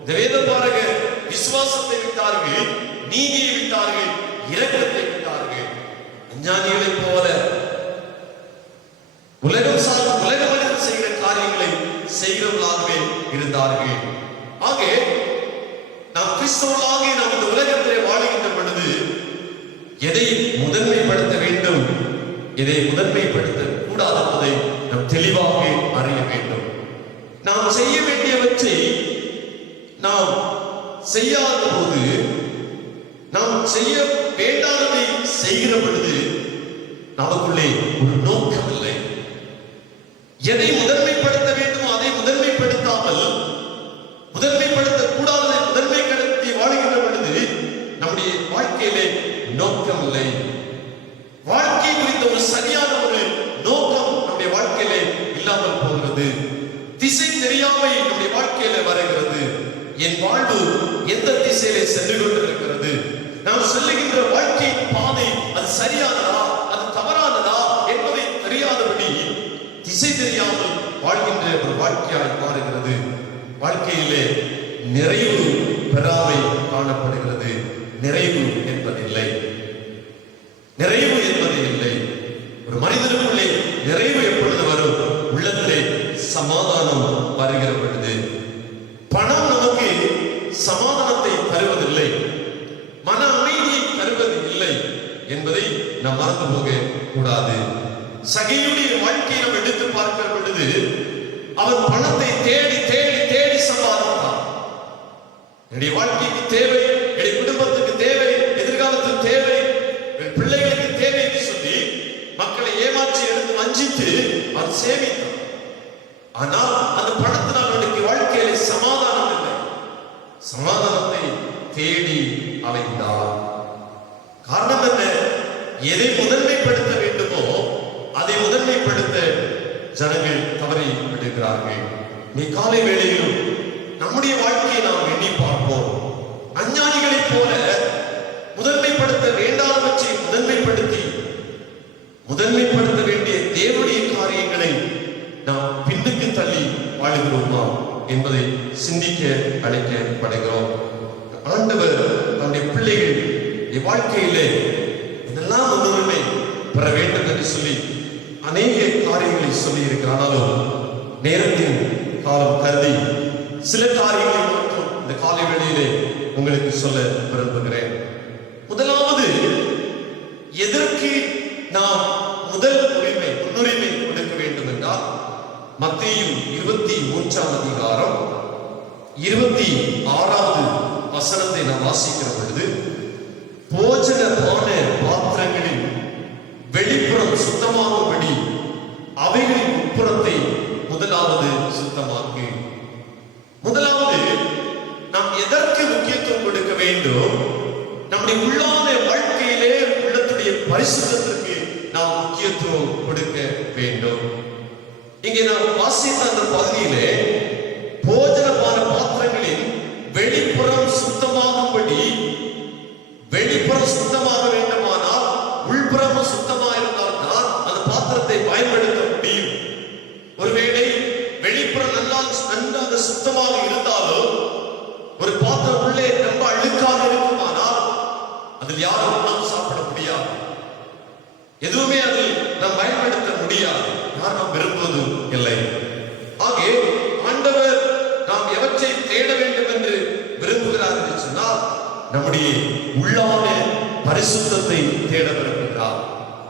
இந்த வேதபாரகர் விசுவாசத்தை விட்டார்கள், நீதியை விட்டார்கள், இரக்கத்தை விட்டார்கள். அஞ்ஞானிகளைப் போல உலகம் மனிதன் செய்கிற காரியங்களை செய்கிறவர்களாகவே இருந்தார்கள். ஆக நாம் கிறிஸ்தவர்களாக நாம் இந்த உலகத்திலே வாழுகின்ற பொழுது எதை முதன்மைப்படுத்த வேண்டும், எதை முதன்மைப்படுத்த கூடாது என்பதை நாம் தெளிவாக அறிய வேண்டும். நாம் செய்ய வேண்டியவற்றை நாம் செய்யாத போது, நாம் செய்ய வேண்டாததை செய்கிற பொழுது நமக்குள்ளே ஒரு நோக்கம் இல்லை. எதை முதன்மைப்படுத்த வேண்டுமோ அதை முதன்மைப்படுத்தாமல், முதன்மைப்படுத்த கூடாததை முதன்மைப்படுத்தி வாழுகின்ற பொழுது நம்முடைய வாழ்க்கையிலே நோக்கம் இல்லை. வாழ்க்கை குறித்த ஒரு சரியான ஒரு நோக்கம் நம்முடைய வாழ்க்கையிலே இல்லாமல் போகிறது. திசை தெரியாமை நம்முடைய வாழ்க்கையில வருகிறது. என் வாழ்வு எந்த திசையிலே சென்று கொண்டிருக்கிறது, நாம் செல்லுகின்ற வாழ்க்கை பாதை அது சரியானதா அது தவறானதா என்பதை தெரியாதபடி திசை தெரியாமல் வாழ்கின்ற ஒரு வாழ்க்கையாய் மாறுகிறது. வாழ்க்கையிலே நிறைவு பெறாமை காணப்படுகிறது. நிறைவு என்பதில்லை, நிறைவு என்பது இல்லை. ஒரு மனிதனுக்குள்ளே நிறைவு எப்பொழுது வரும்? உள்ளத்திலே சமாதானம் வருகிற பொழுது. பணம் நமக்கு சமாதானத்தை தருவதில்லை, மன அமைதியை தருவது இல்லை என்பதை நாம் மறந்து போக கூடாது. சகையுடைய வாழ்க்கையை நாம் எடுத்து பார்க்கிற பொழுது அவன் பணத்தை தேடி தேடி தேடி சம்பாதித்தான். என்னுடைய வாழ்க்கைக்கு தேவை, என்னுடைய குடும்பத்துக்கு தேவை, எதிர்காலத்துக்கு தேவை, என் பிள்ளைகளுக்கு தேவை என்று சொல்லி மக்களை ஏமாற்றி எடுத்து வஞ்சித்து அவன் சேமித்தான். ஆனால் அந்த பணத்தினால் அவனுக்கு வாழ்க்கையில சமாதானம் இல்லை. சமாதானத்தை தேடி அலைந்தார். காரணம் என்ன? எதை முதன்மைப்படுத்த வேண்டுமோ அதை முதன்மைப்படுத்த ஜனங்கள் தவறி விடுகிறார்கள். நீ காலை வேளையிலும் நம்முடைய வாழ்க்கையை நாம் எண்ணி பார்ப்போம். அஞ்ஞானிகளைப் போல முதன்மைப்படுத்த வேண்டாதவற்றை முதன்மைப்படுத்த வேண்டிய தேவனுடைய காரியங்களை நாம் பின்னுக்கு தள்ளி வாழுகிறோமா என்பதை சிந்திக்க அழைக்கப்படுகிறோம். ஆண்டவர் நம்முடைய பிள்ளைகள் வாழ்க்கையிலே இதெல்லாம் முன்னுரிமை பெற வேண்டும் என்று சொல்லி அநேக காரியங்களை சொல்லி இருக்கிறாலும் நேரத்தின் காலம் கருதி சில காரியங்களை மட்டும் இந்த காலை வேளையிலே உங்களுக்கு சொல்ல விரும்புகிறேன். முதலாவது, எதற்கு நாம் முதல் முன்னுரிமை கொடுக்க வேண்டும் என்றால், மத்தேயு 23 அதிகாரம் 26வது வசனத்தை நாம் வாசிக்கிற பொழுது, போஜனமான பாத்திரங்களில் வெளிப்புறம் சுத்தமாகும்படி அவைகளின் உட்புறத்தை முதலாவது சுத்தமாக்கு. முதலாவது நாம் எதற்கு முக்கியத்துவம் கொடுக்க வேண்டும்? நம்முடைய உள்ளான வாழ்க்கையிலே உள்ளத்துடைய பரிசுத்தத்திற்கு நாம் முக்கியத்துவம் கொடுக்க வேண்டும். இங்கே நாம் வாசித்த அந்த பகுதியிலே போஜனமான பாத்திரங்களின் வெளிப்புறம் சுத்தமாகும்படி, வெளிப்புறம் சுத்தமாக வேண்டுமானால் உள்புறமும் சுத்தமாக இருந்தால் தான் அந்த பாத்திரத்தை பயன்படுத்த முடியும். ஒருவேளை வெளிப்புறம் நன்றாக சுத்தமாக இருந்தாலும் ஒரு பாத்திரம் உள்ளே ரொம்ப அழுக்காக இருக்குமானால் அதில் யாரும் நாம் சாப்பிட முடியாது, எதுவுமே அதில் நாம் பயன்படுத்த முடியாது. யார் நாம் விரும்புவது இல்லை. ஆகவே ஆண்டவர் நாம் எவற்றை தேட வேண்டும் என்று விரும்புகிறார் என்று சொன்னால் நம்முடைய உள்ளான பரிசுத்தத்தை தேட விரும்புகிறார்.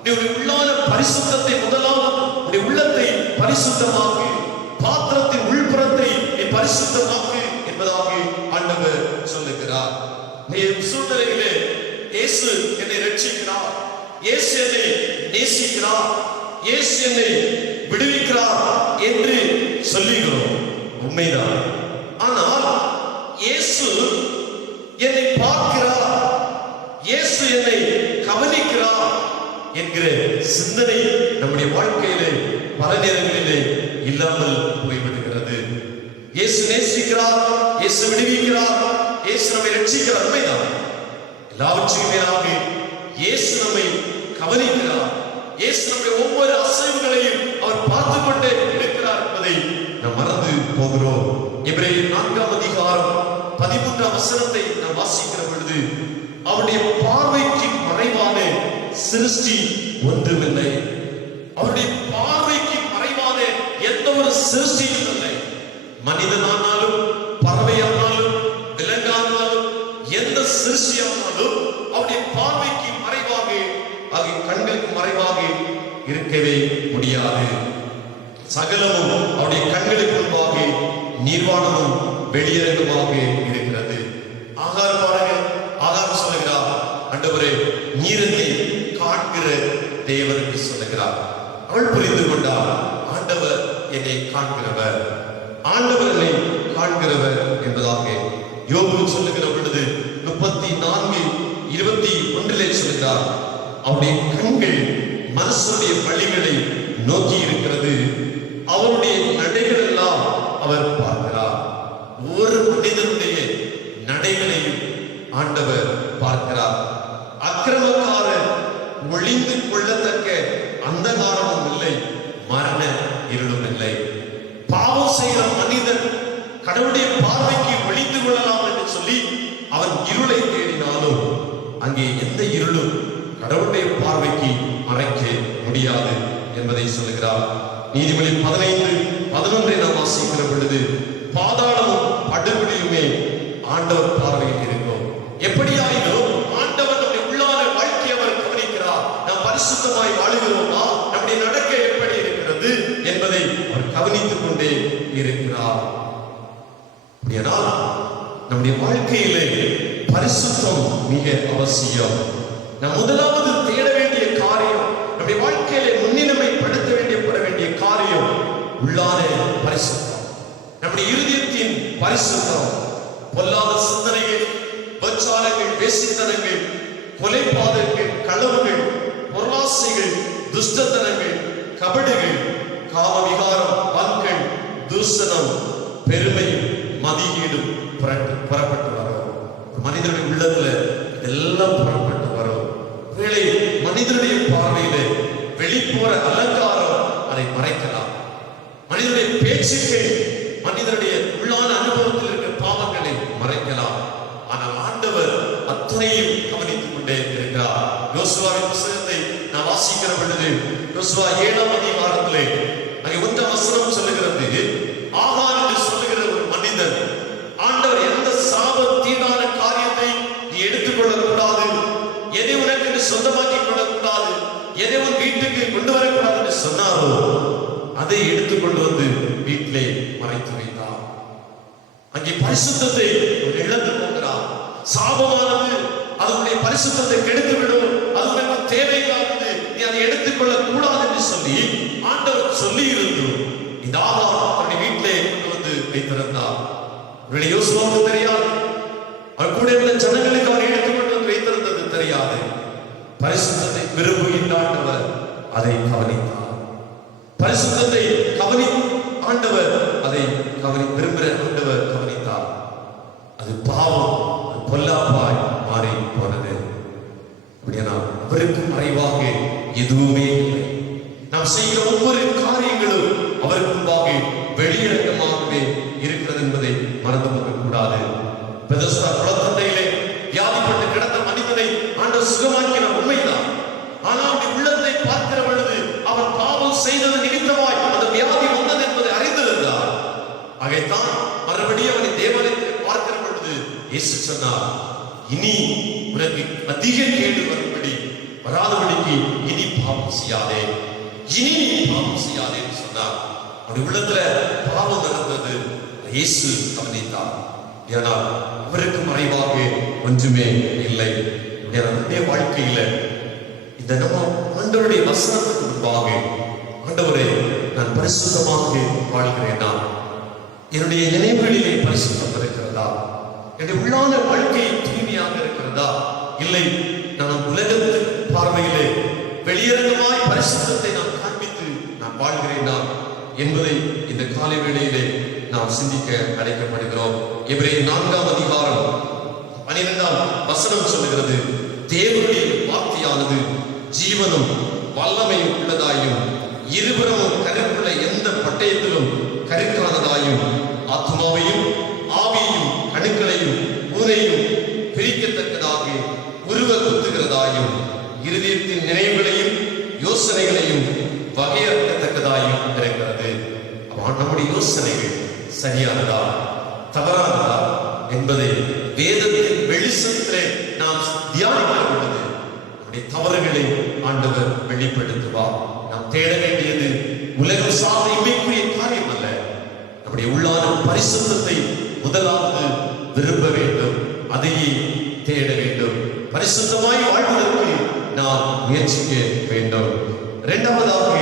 உன்னுடைய உள்ளான பரிசுத்தத்தை முதலாவது உன்னுடைய உள்ளத்தை பரிசுத்தமாக்கு, பாத்திரத்தின் உள்புறத்தை நீ பரிசுத்தமாக்கு என்பதாக ஆண்டவர் சொல்லுகிறார். நீ சூழ்நிலையிலே இயேசு என்னை ரட்சிக்கிறார், இயேசு என்னை நேசிக்கிறார், இயேசு என்னை விடுவிக்கிறார் என்று சொல்லுகிறோம், உண்மைதான். ஆனால் இயேசு என்னை பார்க்கிறார், என்கிற சிந்தனை நம்முடைய வாழ்க்கையிலே பல நேரங்களிலே இல்லாமல் போய்விடுகிறது. இயேசு நேசிக்கிறார், இயேசு விடுவிக்கிறார், இயேசு நம்மை ரட்சிக்கிறார், உண்மைதான். எல்லாவற்றையும் மேலாக இயேசு நம்மை கவனிக்கிறார். இயேசு நம்முடைய ஒவ்வொரு அசைவுகளையும் அவர் பார்த்து கொண்டே இருக்கிறார் என்பதை நாம் மறந்து போகிறோம். எபிரேயர் 4ஆம் அதிகாரம் 13ஆம் வசனத்தை நாம் வாசிக்கிற பொழுது, அவருடைய பார்வைக்கு மறைவான சிருஷ்டி ஒன்றுமில்லை. அவருடைய பார்வைக்கு மறைவான எந்த ஒரு சிருஷ்டியும் இல்லை. மனிதனானாலும் பறவையானாலும் விலங்கானாலும் எந்த சிருஷ்டியானாலும் அவருடைய பார்வைக்கு மறைவாக, கண்களுக்கு மறைவாக இருக்கவே முடியாது. சகலமும் அவருடைய கண்களுக்கு முன்பாக நிர்வாணமும் வெளியரங்கமாக இருக்கிறது. ஆகாரம் பாருங்க, ஆகாரம் சொல்லுகிறார், ஆண்டவரே நீர் என்னை காண்கிற தேவன் என்று சொல்லுகிறார். அவள் புரிந்து கொண்டார், ஆண்டவர் என்னை காண்கிறவர், ஆண்டவர் என்னை காண்கிறவர் என்பதாக. யோபு சொல்லுகிற பொழுது 34:21 சொல்கிறார், அவருடைய கண்கள் மனுஷனுடைய வழிகளை நோக்கி இருக்கிறது, அவருடைய நடைகள் எல்லாம் அவர் பார்க்கிறார். ஒரு மனிதனுடைய நடைகளையும் ஆண்டவர் பார்க்கிறார். அக்கிரமக்காரர் ஒளிந்து கொள்ளத்தக்க அந்தகாரமும் இல்லை, மரண இருளும் இல்லை. பாவம் செய்கிற மனிதன் கடவுளுடைய பார்வைக்கு ஒளிந்து கொள்ளலாம் என்று சொல்லி அவன் இருளை தேடினாலும் அங்கே எந்த இருளும் கடவுளுடைய பார்வைக்கு மறைக்க முடியாது என்பதை சொல்லுகிறார். நீதிமொழி 15:11 நாம் வாசிக்கிற பொழுது, பாதாளமும் படுகொலியுமே ஆண்டவர் பார்வையில் இருக்கும். எப்படியாயினும் ஆண்டவர் நம்முடைய உள்ளான வாழ்க்கையை அவர் கவனிக்கிறார். நாம் பரிசுத்தமாய் வாழுகிறோமா, நம்முடைய நடக்கை எப்படி இருக்கிறது என்பதை அவர் கவனித்துக் கொண்டே இருக்கிறார். அப்படியானால் நம்முடைய வாழ்க்கையிலே பரிசுத்தம் மிக அவசியம். நாம் முதலாவது தேட வேண்டிய காரியம், நம்முடைய வாழ்க்கையிலே முன்னிலைமைப்படுத்த வேண்டிய காரியம் உள்ளான பரிசுத்தம், நம்முடைய இருதயத்தின் பரிசுத்தம். பொல்லாத சிந்தனைகள், பச்சாரங்கள், வேசித்தனங்கள், கொலைபாதகங்கள், களவுகள், பொருளாசைகள், துஷ்டத்தனங்கள், கபடுகள், காமவிகாரம், பண்கள், தூஷணம், பெருமை, மதியீடும் புறப்பட்டு வரும். மனிதனுடைய உள்ளத்துல எல்லாம் புறப்பட்டு வரும். வேளை மனிதனுடைய பார்வையிலே வெளிப்புற அலங்காரம் அதை மறைக்கலாம். மனிதனுடைய பேச்சுக்கள் மனிதனுடைய உள்ளான அனுபவத்தில் இருக்கிற பாவங்களை மறைக்கலாம். ஆனால் ஆண்டவர் அத்தனையும் கவனித்துக் கொண்டே இருக்கிறார். யோசுவாவின் புத்தகத்தை நான் வாசிக்கிற பொழுது, யோசுவா 7ஆம் அதிகாரத்திலே அங்கே 1ஆம் வசனம் சொல்லுகிறது, ஆகான் என்று சொல்லுகிற ஒரு மனிதன், ஆண்டவர் எந்த சாபத்தீடான காரியத்தை நீ எடுத்துக்கொள்ளக் கூடாது, எதை உனக்கு சொந்தமாக்கிக் கொள்ளக்கூடாது, எதை உன் வீட்டுக்கு கொண்டு வரக்கூடாது என்று சொன்னாரோ அதை எடுத்துக்கொண்டு வந்து வீட்டிலே மறைத்து வைத்தார். அங்கே பரிசுத்தத்தை இழந்து போகிறார். சாபமானது அதனுடைய பரிசுத்தத்தை கெடுத்துவிடும், அது உனக்கு தேவையில்லாதது, நீ அதை எடுத்துக்கொள்ளக் கூடாது என்று சொல்லி ஆண்டவர் சொல்லி இருந்தும் இந்த ஆகார் அவருடைய வீட்டிலே கொண்டு வந்து வைத்திருந்தார். அவருடைய யோசுவாவுக்கு தெரியாது, அவர் கூட இருந்த ஜனங்களுக்கு அவர் எடுத்துக்கொண்டு வந்து வைத்திருந்தது தெரியாது. பரிசுத்தத்தை விரும்புகின்ற ஆண்டவர் அதை கவனித்தார். பரிசுத்தத்தை ஆண்டவர் அதை விரும்புகிற ஆண்டவர் கவனித்தார். அது பாவம், அது பொல்லாப்பாய் மாறி போனது. அப்படியானால் அவருக்கு மறைவாக எதுவுமே இல்லை. நாம் செய்கிற ஒவ்வொரு காரியங்களும் அவருக்கு முன்பாக வெளியிடமாகவே இருக்கிறது என்பதை மறந்து போக கூடாது. பெதஸ்தா குளத்தண்டையிலே வியாதிப்பட்டு கிடந்த மனிதனை ஆண்டவர் சுகமாக்கின உண்மைதான். ஆனால் அவருடைய உள்ளத்தை பார்க்கிற பொழுது அவன் பாவம் செய்தது நிமித்தமாய் அந்த வியாதி வந்தது என்பதை அறிந்திருந்தார். ஆகைத்தான் மறுபடியும் அவனை தேவாலயத்தில் பார்க்கிற பொழுது இயேசு சொன்னார், இனி உனக்கு அதிக கேடு வராதபடிக்கு இனி பாவம் செய்யாதே, இனி நீ பாவம் செய்யாதே என்று சொன்னார். அவருடைய உள்ளத்துல பாவம் நடந்தது, இயேசு கவனித்தார். ஏனால் அவருக்கு மறைவாக ஒன்றுமே இல்லை. என்னுடைய வாழ்க்கையில இந்த நம்ம ஆண்டவருடைய வசனத்துக்கு முன்பாக, ஆண்டவரே நான் பரிசுத்தமாக வாழ்கிறேனா, என்னுடைய நினைவுகளிலே பரிசுத்தம் இருக்கிறதா, என்னுடைய உள்ளான வாழ்க்கை தூய்மையாக இருக்கிறதா, இல்லை நான் உலகத்து பார்வையிலே வெளியரங்கமாய் பரிசுத்தத்தை நாம் காண்பித்து நான் வாழ்கிறேனா என்பதை இந்த காலை வேளையிலே நாம் சிந்திக்க அழைக்கப்படுகிறோம். எபிரேயர் 4ஆம் அதிகாரம் 12ஆம் வசனம் சொல்லுகிறது, தேவனுடைய வார்த்தையானது ஜீவனும் வல்லமையும் உள்ளதாயும் இருபுறமும் கருப்புள்ள எந்த பட்டயத்திலும் கருக்கானதாயும் ஆத்மாவையும் ஆவியையும் கணுக்களையும் ஊரையும் பிரிக்கத்தக்கதாக உருவ குத்துகிறதாயும் இருதயத்தின் நினைவுகளையும் யோசனைகளையும் வகையறுக்கத்தக்கதாயும் இருக்கிறது. நம்முடைய யோசனைகள் சரியானதா தவறானதா என்பதை வேதத்தின் வெளிச்சத்திலே நாம் தியானிக்க பொழுது நம்முடைய தவறுகளை ஆண்டவர் வெளிப்படுத்துவார். நாம் தேட வேண்டியது உலகம் சார்ந்த இமைக்குரிய காரியம் அல்ல, நம்முடைய உள்ளான பரிசுத்தத்தை முதலாவது விரும்ப வேண்டும், அதையே தேட வேண்டும். பரிசுத்தமாய் வாழ்வதற்கு நாம் முயற்சிக்க வேண்டும். இரண்டாவதாக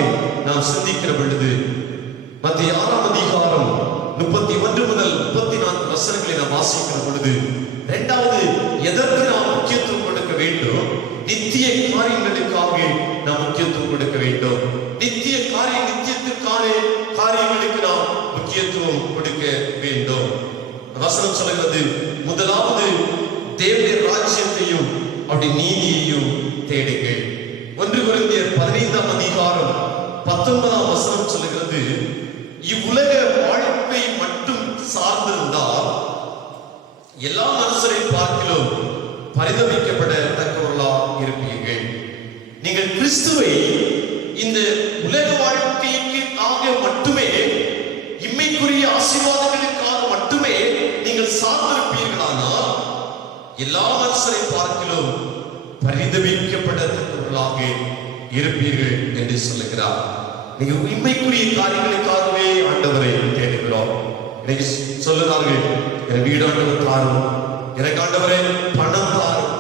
நாம் சிந்திக்கிற பொழுது மத்திய 6ஆம் அதிகாரம் 31 முதல் 34 வசனங்களை நாம் வாசிக்கிற பொழுது இரண்டாவது எதற்கு நாம் முக்கியத்துவம் கொடுக்க வேண்டும்? நித்திய காரியங்களுக்காக நாம் முக்கியத்துவம் கொடுக்க வேண்டும். நித்திய நித்தியத்துக்கான காரியங்களுக்கு நாம் முக்கியத்துவம் கொடுக்க வேண்டும். வசனம் சொல்கிறது, முதலாவது தேவனுடைய ராஜ்யத்தையும் அவருடைய நீதியையும் தேடுங்கள். 1 கொரிந்தியர் 15ஆம் அதிகாரம் 19ஆம் வசனம் சொல்லுகிறது, இவ்வுலக வாழ்க்கை மட்டும் சார்ந்திருந்தால் எல்லா மனுஷரை பார்க்கிலும் பரிதவிக்கப்படத்தக்கவர்களா இருப்பீர்கள். நீங்கள் கிறிஸ்துவை இந்த உலக வாழ்க்கைக்கு ஆக மட்டுமே, இம்மைக்குரிய ஆசீர்வாதங்களுக்காக மட்டுமே நீங்கள் சார்ந்திருப்பீர்களானால் எல்லா மனுஷரை பார்க்கிலும் பரிதவிக்கப்படத்தக்கவர்களாக இருப்பீர்கள் என்று சொல்லுகிறார். நீங்க உண்மைக்குரிய காரியங்களுக்காகவே ஆண்டவரை தேடுகிறோம். இன்னைக்கு சொல்லுறார்கள், என் வீடாண்டவர் தாரும், எனக்கு ஆண்டவரே பணம் தாரும்,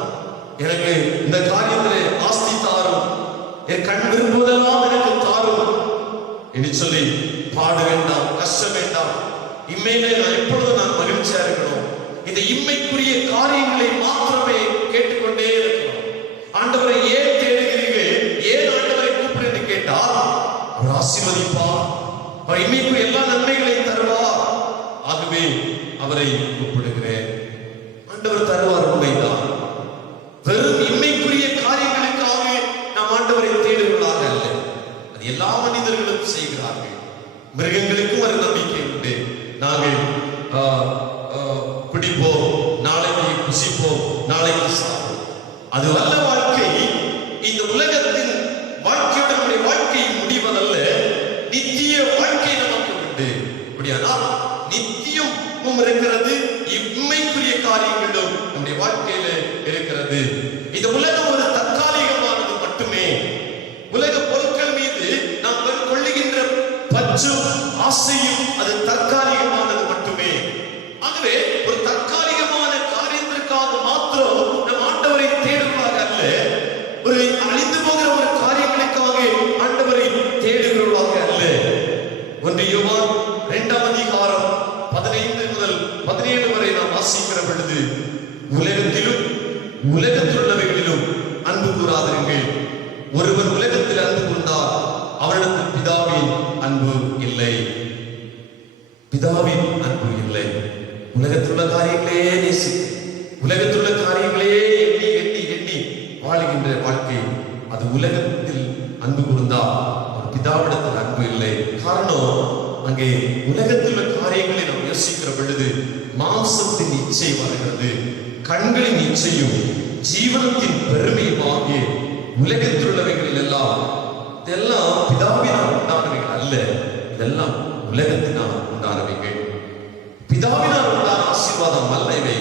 எனக்கு இந்த காரியத்திலே ஆஸ்தி தாரும், என் கண் விரும்புவதெல்லாம் எனக்கு தாரும் என்று சொல்லி பாட வேண்டாம், கஷ்டம் வேண்டாம், இம்மையிலே நான் எப்பொழுதும் நான் மகிழ்ச்சியா இருக்கணும். இந்த இம்மைக்குரிய காரியங்களை மாத்திரமே கேட்டுக்கொண்டே இருக்கணும். ஆண்டவரை ஏன் தேடுகிறீர்கள், ஏன் ஆண்டவரை கூப்பிடு கேட்டால் அவர் ஆசீர்வதிப்பார், அவர் இம்மைக்கு எல்லா நன்மைகளையும் தருவார். ஆகவே அவரை கூப்பிடுகிறேன். ஆண்டவர் தருவார், உண்மைதான். வெறும் இம்மைக்குரிய காரியங்களுக்காக நாம் ஆண்டவரை தேடுவதாக அல்ல, அது எல்லா மனிதர்களும் செய்கிறார்கள். மிருகங்களுக்கும் ஒரு நம்பிக்கை உண்டு, நாங்கள் குடிப்போம், நாளைக்கு புசிப்போம், நாளைக்கு சாப்பிடுவோம். அது அல்ல வாழ்க்கை. இந்த உலகத்தின் வாழ்க்கையோட நம்முடைய வாழ்க்கை முடிவதல்ல, நித்திய வாழ்க்கை நமக்கு உண்டு. அப்படியானால் நித்தியமும் இருக்கிறது, இம்மைக்குரிய காரியங்களும் நம்முடைய வாழ்க்கையில இருக்கிறது. இந்த உலகம் ஒரு தற்காலிகமானது மட்டுமே. உலக பொருட்கள் மீது நாம் கொள்ளுகின்ற பற்றும் ஆசையும் அது தற்காலிகமானது மட்டுமே. ஆகவே ஒரு தற்காலிகமான காரியத்திற்காக மாத்திரம் நம் ஆண்டவரை தேடுவதாக அல்ல, ஒரு அழிந்து போகிற ஒரு காரியங்களுக்காக ஆண்டவரை தேடுகிறவர்களாக அல்ல. 1 யோவான் 2ஆம் அதிகாரம் 15 முதல் 17 வரை நாம் வாசிக்கிற பொழுது, உலகத்திலும் உலகத்தில் உள்ளவைகளிலும் அன்பு கூறாதிருங்கள். ஒருவர் உலகத்தில் அன்பு கூர்ந்தால் அவரிடத்தில் பிதாவின் அன்பு இல்லை. பிதாவின் அன்பு இல்லை. உலகத்தில் உள்ள காரியங்களே நேசி, உலகத்தில் உள்ள காரியங்களே எண்ணி எண்ணி எண்ணி வாழுகின்ற வாழ்க்கை, அது உலகத்தில் அன்பு கூர்ந்தால் ஒரு பிதாவிடத்தில் அன்பு இல்லை. காரணம், அங்கே உலகத்தில் உள்ள காரியங்களை நாம் யோசிக்கிற பொழுது மாம்சத்தின் இச்சை வருகிறது, கண்களின் இச்சையும் ஜீவனத்தின் பெருமையுமாகிய உலகத்தில் உள்ளவைகளில் எல்லாம், இதெல்லாம் பிதாவினால் உண்டானவைகள் அல்ல, இதெல்லாம் உலகத்தினால் உண்டானவைகள். பிதாவினால் உண்டான ஆசீர்வாதம் அல்ல இவை.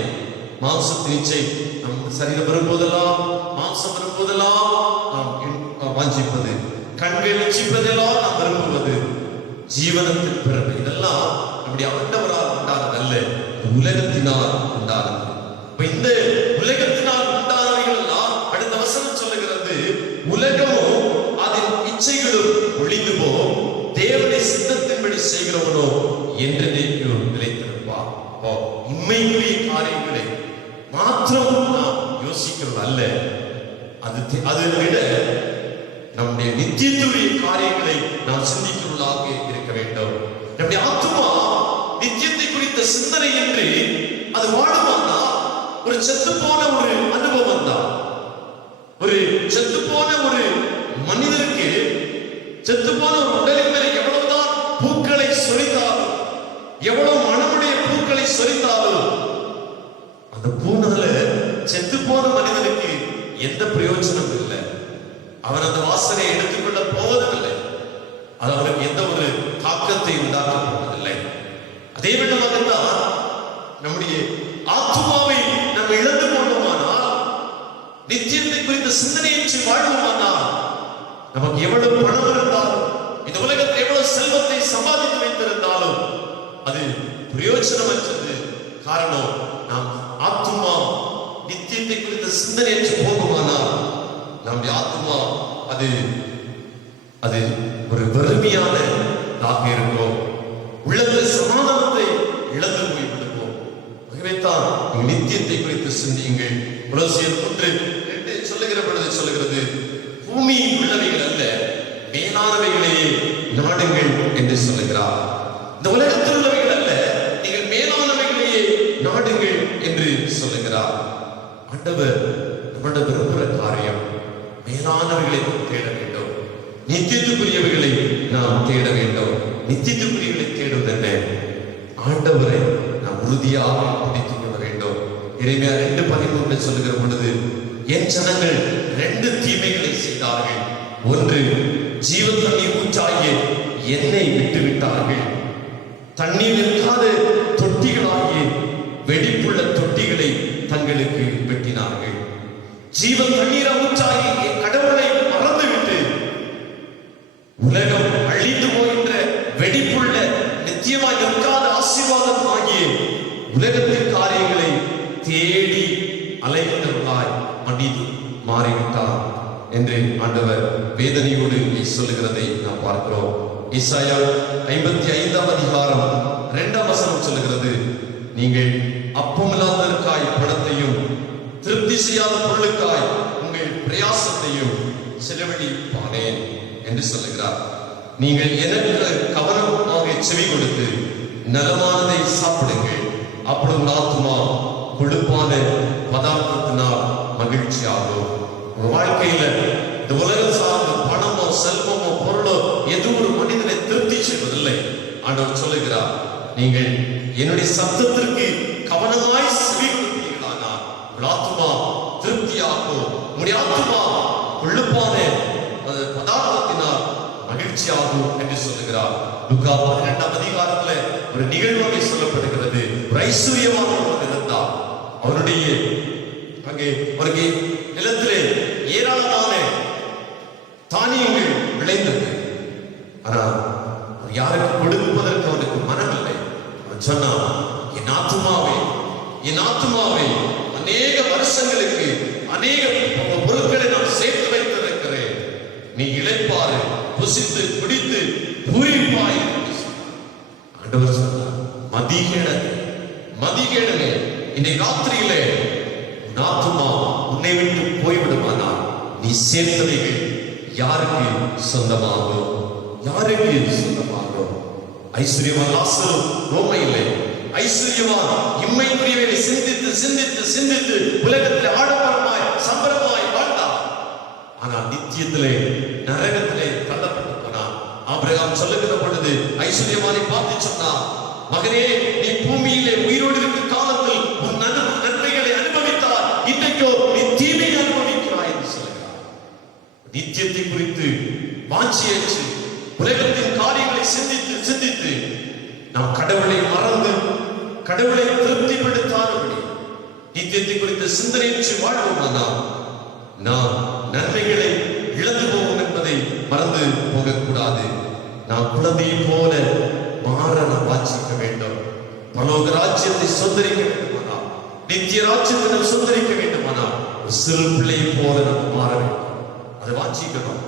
மாம்சத்தின் இச்சை, நம் சரீரம் வரும்போதெல்லாம், மாம்சம் வரும்போதெல்லாம் நாம் வாஞ்சிப்பது, கண்கள் இச்சிப்பதெல்லாம் நாம் விரும்புவது, ஜீவனத்தின் பெருமை, இதெல்லாம் நம்முடைய ஆண்டவரால் உண்டானது அல்ல, உலகத்தினால் உண்டானது. இந்த உலகத்தினால் உண்டானவைகள் எல்லாம் அடுத்த வசனம் சொல்லுகிறது, உலகமும் அதன் இச்சைகளும் ஒளிந்து போம், தேவனுடைய சித்தத்தின்படி செய்கிறவனோ என்றென்றைக்கும் நிலைத்திருப்பார். இம்மைக்குரிய காரியங்களை மாத்திரம் நாம் யோசிக்கிறது அல்ல, அதை விட நம்முடைய நித்தியத்துடைய காரியங்களை நாம் சிந்திக்கிறவர்களாக இருக்க வேண்டும். நம்முடைய ஆத்துமா நித்தியத்தை குறித்த சிந்தனை என்று அது வாழுமானா ஒரு செத்து போன ஒரு அனுபவம் தான். ஒரு செத்து போன ஒரு மனிதருக்கு, செத்து போன ஒரு உடலின் மேல எவ்வளவுதான் பூக்களை சொரிந்தாலும், எவ்வளவு மனமுடைய பூக்களை சொரிந்தாலும், அந்த பூனால செத்து போன மனிதனுக்கு எந்த பிரயோஜனம் இல்லை. அவன் அந்த வாசனை எடுத்துக்கொள்ள போவதில்லை. அது அவனுக்கு எந்த ஒரு தாக்கத்தை உண்டாக்க போவதில்லை. அதே விதமாகத்தான் நம்முடைய ஆத்துமாவை நம்ம இழந்து கொண்டோமானால், நித்தியத்தை குறித்த சிந்தனையின்றி வாழ்வோமானால், நமக்கு எவ்வளவு பணம் இருந்தாலும், இந்த உலகத்தில் எவ்வளவு செல்வத்தை சம்பாதித்து வைத்திருந்தாலும் அது பிரயோஜனமற்றது. காரணம், நாம் ஆத்துமா நித்தியத்தை குறித்த சிந்தனையின்றி போகுமானால் நம்முடைய ஆத்துமா அது அது ஒரு வெறுமையானதாக இருக்கும். உள்ளத்தில் சமாதானத்தை இழந்து போய்விடுவோம். ஆகவே தான் நித்தியத்தை குறித்து சிந்தியுங்கள். கொலோசியர் 1:2 சொல்லுகிற பொழுது சொல்லுகிறது, பூமியில் உள்ளவைகள் அல்ல மேலானவைகளையே நாடுங்கள் என்று சொல்லுகிறார். இந்த உலகத்தில் உள்ளவைகள் அல்ல, நீங்கள் மேலானவைகளையே நாடுங்கள் என்று சொல்லுகிறார். ஆண்டவர் நம்மிடம் விரும்புகிற காரியம் மேலானவைகளை தேட வேண்டும். நித்தியத்துக்குரியவைகளை நாம் தேட வேண்டும். நித்தியத்துக்குரியவைகளை தேடுவது என்ன? ஆண்டவரை நாம் உறுதியாக பிடித்துக் கொள்ள வேண்டும். எரேமியா 2:13 சொல்லுகிற பொழுது, என் ஜனங்கள் 2 தீமைகளை செய்தார்கள். ஒன்று, ஜீவ தண்ணீர் ஊற்றாகிய என்னை விட்டுவிட்டார்கள். தண்ணீர் நிற்காத தொட்டிகளாகிய வெடிப்புள்ள தொட்டிகளை தங்களுக்கு வெட்டினார்கள். ஜீவ தண்ணீர் ஊற்றாகிய கடவுளை மறந்துவிட்டு உலகம் அழிந்து போகின்ற வெடிப்புள்ள நித்தியமாய் நிற்காத ஆசீர்வாதம் ஆகிய உலகத்தின் காரியங்களை தேடி அலைகின்றவர்களாய் மனிதன் மாறிவிட்டார் என்று ஆண்டவர் வேதனையோடு சொல்லுகிறதை நாம் பார்க்கிறோம். ஏசாயா 55:2 சொல்லுகிறது, நீங்கள் அப்பமில்லாததற்காய் பணத்தையும் திருப்தி செய்யாத பொருளுக்காய் உங்கள் பிரயாசத்தையும் செலவழிப்பானேன் என்று சொல்லுகிறார். நீங்கள் எனக்கு கவனமாக செவி கொடுத்து நலமானதை சாப்பிடுங்கள், அப்பொழுது ஆத்துமா கொழுப்பான பதார்த்தத்தினால் மகிழ்ச்சி ஆகும். உங்க வாழ்க்கையில இந்த உலகம் சார்ந்த பணமோ செல்வமோ பொருளோ எது ஒரு மனிதனை திருப்தி செய்வதில்லை. ஆண்டவர் சொல்லுகிறார், நீங்கள் என்னுடைய சத்தத்திற்கு கவனமாய் செவி கொடுப்பீர்களானால் உங்கள் ஆத்துமா திருப்தியாகும். உங்களுடைய ஆத்துமா கொழுப்பான பதார்த்தத்தினால் மகிழ்ச்சியாகும் என்று சொல்லுகிறார். லூக்கா 12 ஒரு நிகழ்வாக சொல்லப்படுகிறது. ஒரு ஐஸ்வர்யமான ஒருவர் இருந்தார். அவருடைய அங்கே அவருக்கு நிலத்திலே ஏராளமான தானியங்கள் விளைந்தது. ஆனால் யாருக்கு கொடுப்பதற்கு அவனுக்கு மனம் இல்லை. அவன் சொன்னான், என் ஆத்துமாவே அநேக வருஷங்களுக்கு அநேக பொருட்களை நான் சேர்த்து வைத்திருக்கிறேன். நீ இளைப்பாறு, புசித்து குடித்து பூரிப்பாய். ஆண்டவர் சொன்னார், மதிகேடனே, இன்னைக்கு ராத்திரியிலே ஆத்துமா உன்னை விட்டு போய்விடுமானால் நீ சேர்த்தவைகள் யாருக்கு சொந்தமாகும்? ஐஸ்வர்யவான் லாசரு ரோமையிலே ஐஸ்வர்யவான் இம்மைக்குரியவைகளை சிந்தித்து உலகத்திலே ஆடம்பரமாய் சம்பரமாய் வாழ்ந்தார். ஆனால் நித்தியத்திலே நரகத்திலே தள்ளப்பட்டு போனார். ஆபிரகாம் சொல்லுகிற பொழுது ஐஸ்வர்யவானை பார்த்து சொன்னார், மகனே, நீ பூமியிலே உயிரோடு இருக்கும் காலத்தில் உன் நன்மைகளை அனுபவித்தார், இன்றைக்கோ நீ தீமை அனுபவிக்கிறாய் என்று சொல்கிறார். நித்தியத்தை குறித்து வாஞ்சியற்று உலகத்தின் காரியங்களை சிந்தித்து நாம் கடவுளை மறந்து கடவுளை திருப்திப்படுத்தாதபடி நித்தியத்தை குறித்த சிந்தனையற்று வாழ்வோமானால் நாம் நன்மைகளை இழந்து போவோம் என்பதை மறந்து போகக்கூடாது. நாம் குழந்தையை போல மாற நாம் வாஞ்சிக்க வேண்டும். பரலோக ராஜ்யத்தை சொந்தரிக்க வேண்டுமானால், நித்திய ராஜ்யத்தை நாம் சொந்தரிக்க வேண்டுமானால் ஒரு சிறு பிள்ளையை போல நாம் மாற வேண்டும். அதை வாஞ்சிக்கணும்.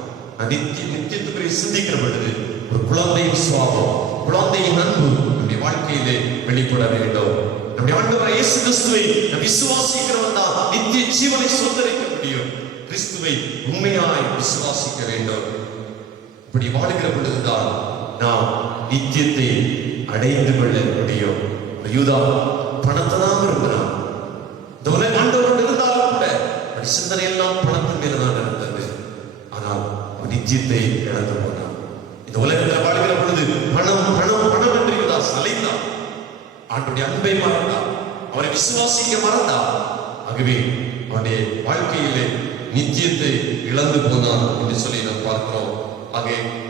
நித்தியத்துக்குரிய சிந்திக்கிற பொழுது ஒரு குழந்தையின் சுவாபம், குழந்தையின் அன்பு நம்முடைய வாழ்க்கையிலே வெளிப்பட வேண்டும். நம்முடைய ஆண்டவர் இயேசு கிறிஸ்துவை நாம் விசுவாசிக்கிறவன் தான் நித்திய ஜீவனை சொந்தரிக்க முடியும். கிறிஸ்து கிறிஸ்துவை உண்மையாய் விசுவாசிக்க வேண்டும். இப்படி வாழ்கிற பொழுதுதான் நாம் நித்தியத்தை அடைந்து கொள்ள முடியும். யூதா பணத்தை தான் விரும்பினான். இந்த உலக ஆண்டவரோடு இருந்தாலும் கூட சிந்தனை எல்லாம் பணத்தின் மேலதான் இருந்தது. ஆனால் நித்தியத்தை இழந்து போனான். இந்த உலகத்தில் வாழ்கிற பொழுது பணம் பணம் பணம் என்று யூதா அலைந்தான். ஆண்டவருடைய அன்பை மறந்தான், அவரை விசுவாசிக்க மறந்தான். ஆகவே அவனுடைய வாழ்க்கையிலே நித்தியத்தை இழந்து போனான் என்று சொல்லி நாம் பார்க்கிறோம். ஆக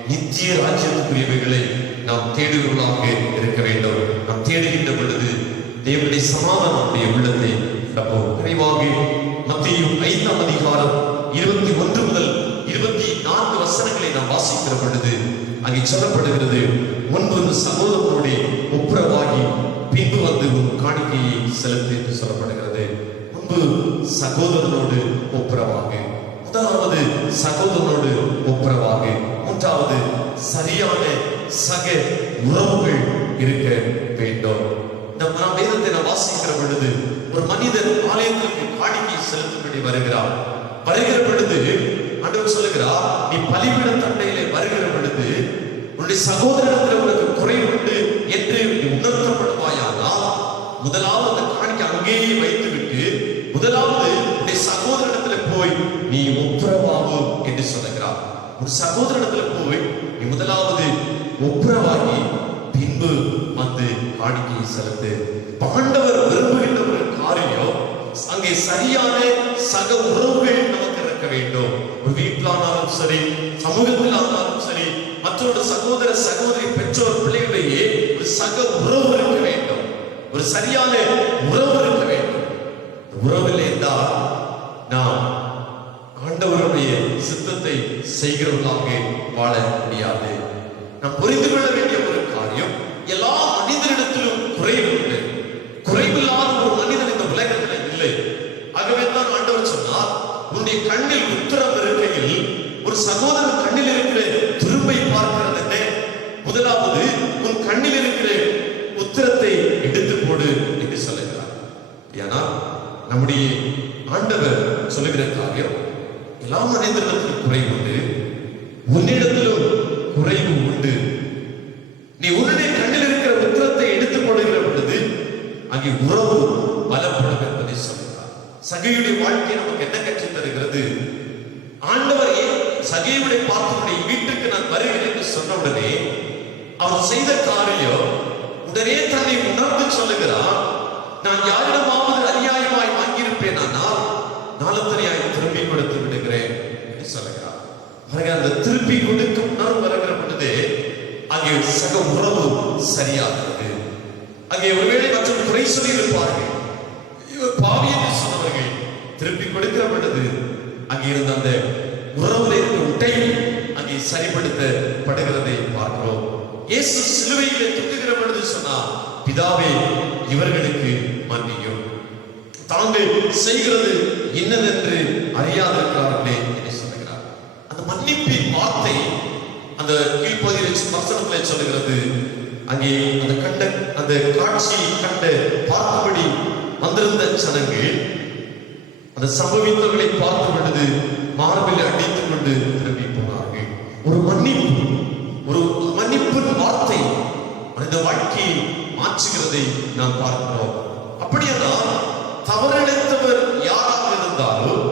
நித்திய ராஜ்யத்துக்குரியவைகளை நாம் தேடுவர்களாக இருக்க வேண்டும். நாம் தேடுகின்ற பொழுது தேவனுடைய சமாதானமுடைய உள்ளத்தை நிறைவாக மத்தேயு 5ஆம் அதிகாரம் 21 முதல் 24 வசனங்களை நாம் வாசிக்கிற பொழுது அங்கே சொல்லப்படுகிறது, முன்பு சகோதரனுடைய ஒப்புரவாகி பின்பு வந்து உன் காணிக்கையை செலுத்து என்று சொல்லப்படுகிறது. முன்பு சகோதரனோடு ஒப்புரவாக, முதலாவது சகோதரனோடு ஒப்புரவாக, மூன்றாவது சரியான சக உறவுகள் இருக்க வேண்டும். நாம் வேதத்தை நாம் வாசிக்கிற பொழுது ஒரு மனிதன் ஆலயத்திற்கு காணிக்கை செலுத்தும்படி வருகிறார். வருகிற பொழுது ஆண்டவர் சொல்லுகிறார், நீ பலிபீட தண்டையிலே வருகிற பொழுது உன்னுடைய சகோதரனிடத்தில் உனக்கு குறை உண்டு என்று உணர்த்தப்படுவாயானால் முதலாவது அந்த காணிக்கை அங்கேயே வைத்துவிட்டு முதலாவது உன்னுடைய சகோதரனிடத்தில் போய் நீ ஒப்புரவாகு என்று சொல்லுகிறார். ஒரு சகோதரனிடத்தில் போய் நீ முதலாவது ஒப்புரவாகி பின்பு வந்து காணிக்கையை செலுத்து. ஆண்டவர் விரும்புகின்ற ஒரு காரியம் அங்கே சரியான சக உறவுகள் நமக்கு இருக்க வேண்டும். ஒரு வீட்டிலானாலும் சரி, சமூகத்தில் ஆனாலும் சரி, மற்றொரு சகோதர சகோதரி பெற்றோர் பிள்ளைகளிடையே ஒரு சக உறவு இருக்க வேண்டும். ஒரு சரியான உறவு இருக்க வேண்டும். உறவில் என்றால் நாம் ஆண்டவருடைய சித்தத்தை செய்கிறவர்களாக வாழ முடியாது. நாம் புரிந்து கொள்ள வேண்டிய ஒரு காரியம், எல்லா மனிதனிடத்திலும் குறைவு உண்டு. குறைவில்லாத ஒரு மனிதன் இந்த உலகத்தில் இல்லை. ஆகவே தான் ஆண்டவர் சொன்னார், உன்னுடைய கண்ணில் உத்திரம் இருக்கையில் ஒரு சகோதரன் கண்ணில் இருக்கிற துரும்பை பார்க்கிறது என்ன, முதலாவது உன் கண்ணில் இருக்கிற உத்திரத்தை எடுத்து போடு என்று சொல்லுகிறார். ஏன்னா நம்முடைய ஆண்டவர் சொல்லுகிற காரியம், எல்லா மனிதனிடத்திலும் குறைவு உண்டு, உன்னிடத்திலும் குறைவு உண்டு. நீ உன்னுடைய கண்ணில் இருக்கிற உத்திரத்தை எடுத்து போடுகிற பொழுது அங்கே உறவு பலப்படும் என்பதை சொல்கிறார். சகையுடைய வாழ்க்கை நமக்கு என்ன கற்றுத் தருகிறது? ஆண்டவர் சகையுடைய பார்த்துடைய வீட்டுக்கு நான் வருகிறேன் என்று சொன்ன உடனே அவர் செய்த காரியம் உடனே தன்னை உணர்ந்து சொல்லுகிறார், நான் யாரிடமாவது அநியாயமாய் வாங்கியிருப்பேன், ஆனால் நாளத்தனையாய் திரும்பி கொடுத்து விடுகிறேன் என்று சொல்லுகிறார். அந்த திருப்பி கொடுக்கும் உணர்வு வருகிற பொழுது அங்கே சக உறவு சரியாகிறது. அங்கே ஒருவேளை மற்றும் குறை சொல்லி இருப்பார்கள், இவர் பாவி என்று சொன்னவர்கள் திருப்பி கொடுக்கிற பொழுது அங்கே இருந்த அந்த உறவுல இருந்த உட்டை அங்கே சரிப்படுத்தப்படுகிறதை பார்க்கிறோம். இயேசு சிலுவையிலே தொங்குகிற பொழுது சொன்னார், பிதாவே இவர்களுக்கு மன்னியும், தாங்கள் செய்கிறது என்னவென்று அறியாதிருக்கிறார்களே என்று சொல்லுகிறார். அந்த மன்னிப்பின் வார்த்தை அந்த கீழ்ப்பகுதியில் வசனத்திலே சொல்லுகிறது. அங்கே அந்த காட்சி கண்ட பார்த்தபடி வந்திருந்த ஜனங்கள் அந்த சம்பவித்தவர்களை பார்த்த பொழுது மார்பில் அடித்துக் கொண்டு திரும்பி போனார்கள். ஒரு மன்னிப்பின் வார்த்தை அந்த வாழ்க்கையை மாற்றுகிறதை நாம் பார்க்கிறோம். அப்படியெல்லாம் தவறிழைத்தவர் யாராக இருந்தாலும்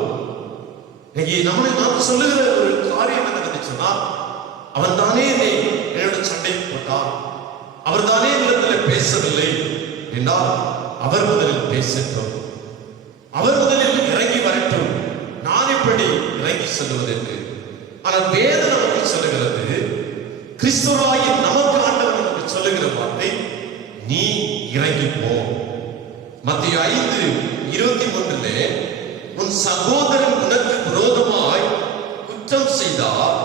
நாம் சொல்லுகிற ஒரு காரியம் என்னன்னு சொன்னா, அவன் தானே என்னோட சண்டை போட்டார், அவர் தானே இடத்துல பேசவில்லை என்றால் அவர் முதலில் பேசட்டும், அவர் முதலில் இறங்கி வரட்டும், நான் எப்படி இறங்கி செல்வது என்று. ஆனால் வேதம் நமக்கு சொல்லுகிறது, கிறிஸ்துவாகி நமக்கு ஆண்டவர் நமக்கு சொல்லுகிற வார்த்தை, நீ இறங்கி போ. மத்தேயு 5:23 உன் சகோதரன் உனக்கு விரோதமாய் குற்றம் செய்தால்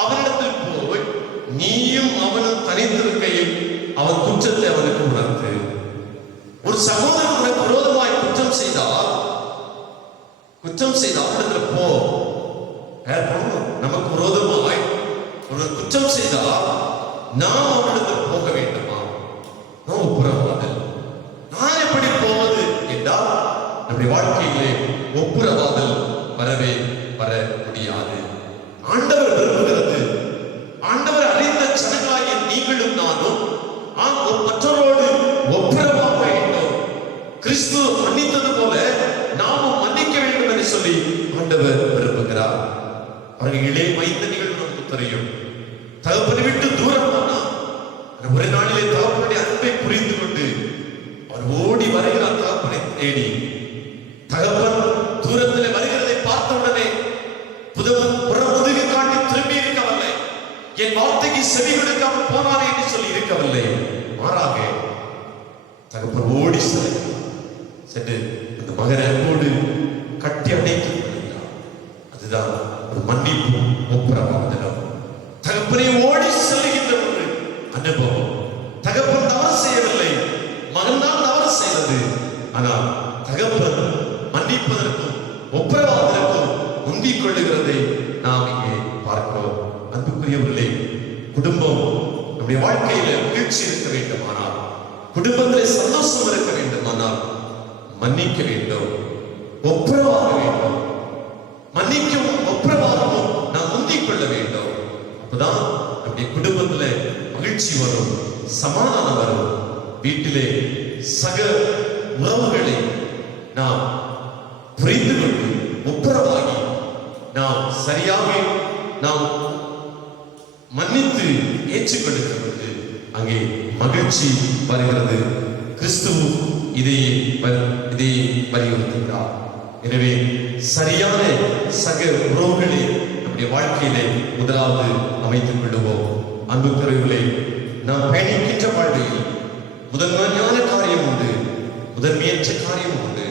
அவனிடத்தில் போய் நீயும் அவனும் தனித்திருக்கையில் அவன் குற்றத்தை அவனுக்கு உணர்த்து. ஒரு சகோதரன் உனக்கு விரோதமாய் குற்றம் செய்தால் அவனிடத்தில் போ. நமக்கு விரோதமாய் ஒரு குற்றம் செய்தால் நாம் அவனிடத்தில் போக வேண்டுமா? நாம் ஒப்புரவாதல். நான் எப்படி போவது என்றால் நம்முடைய வாழ்க்கையிலே ஒப்புரவாதல் வர ஆண்டவர் விரும்புகிறார். அவர்கள் இளைய மைந்தனிகள் நமக்கு தெரியும். தகப்பனை விட்டு தூரம் போனா ஒரு நாளிலே தகப்பனுடைய அன்பை புரிந்து கொண்டு அவர் ஓடி வருகிறார். தகப்பனை தேடி தகப்பன் தூரத்திலே வருகிறதை பார்த்தவுடனே புறமுதுகு காட்டி திரும்பி இருக்கவில்லை. என் வார்த்தைக்கு செவி கொடுக்காமல் போனானே என்று சொல்லி இருக்கவில்லை. மாறாக தகப்பன் ஓடி சென்று அந்த மகனை அன்போடு கட்டி அணைத்துக் கொள்கிறார். அதுதான் ஒரு மன்னிப்பு ஒப்புரவாகுதல். தகப்பனை ஓடி செல்கின்ற ஒரு அனுபவம். தகப்பன் தவறு செய்யவில்லை, மகன் தான் தவறு செய்தது. ஆனால் தகப்பன் மன்னிப்பதற்கும் ஒப்புரவாகுவதற்கும் முந்திக் கொள்ளுகிறதை நாம் இங்கே பார்க்கிறோம். அன்புக்குரியவர்களே, குடும்பம் நம்முடைய வாழ்க்கையில மகிழ்ச்சி இருக்க வேண்டுமானால், குடும்பத்திலே சந்தோஷம் இருக்க வேண்டுமானால் மன்னிக்க வேண்டும், ஒப்புரவாக வேண்டும். மன்னிக்கவும் ஒப்புரவாகவும் நாம் முந்திக் கொள்ள வேண்டும். அப்பதான் நம்முடைய குடும்பத்திலே மகிழ்ச்சி வரும், சமாதானம் வரும். வீட்டிலே சக உறவுகளை நாம் புரிந்து கொண்டு ஒப்புரவாகி நாம் சரியாக நாம் மன்னித்து ஏற்றுக்கொள்கிறது. அங்கே மகிழ்ச்சி வருகிறது. கிறிஸ்துவ இதை வலியுறுத்துகிறார். எனவே சரியான சக உறவுகளை நம்முடைய வாழ்க்கையிலே முதலாவது அமைத்துக் கொள்ளுவோம். அன்புக்குரியவர்களே, நாம் பயணிக்கின்ற வாழ்வில் முதன்மையான காரியம் உண்டு, முதன்மையற்ற காரியம் உண்டு.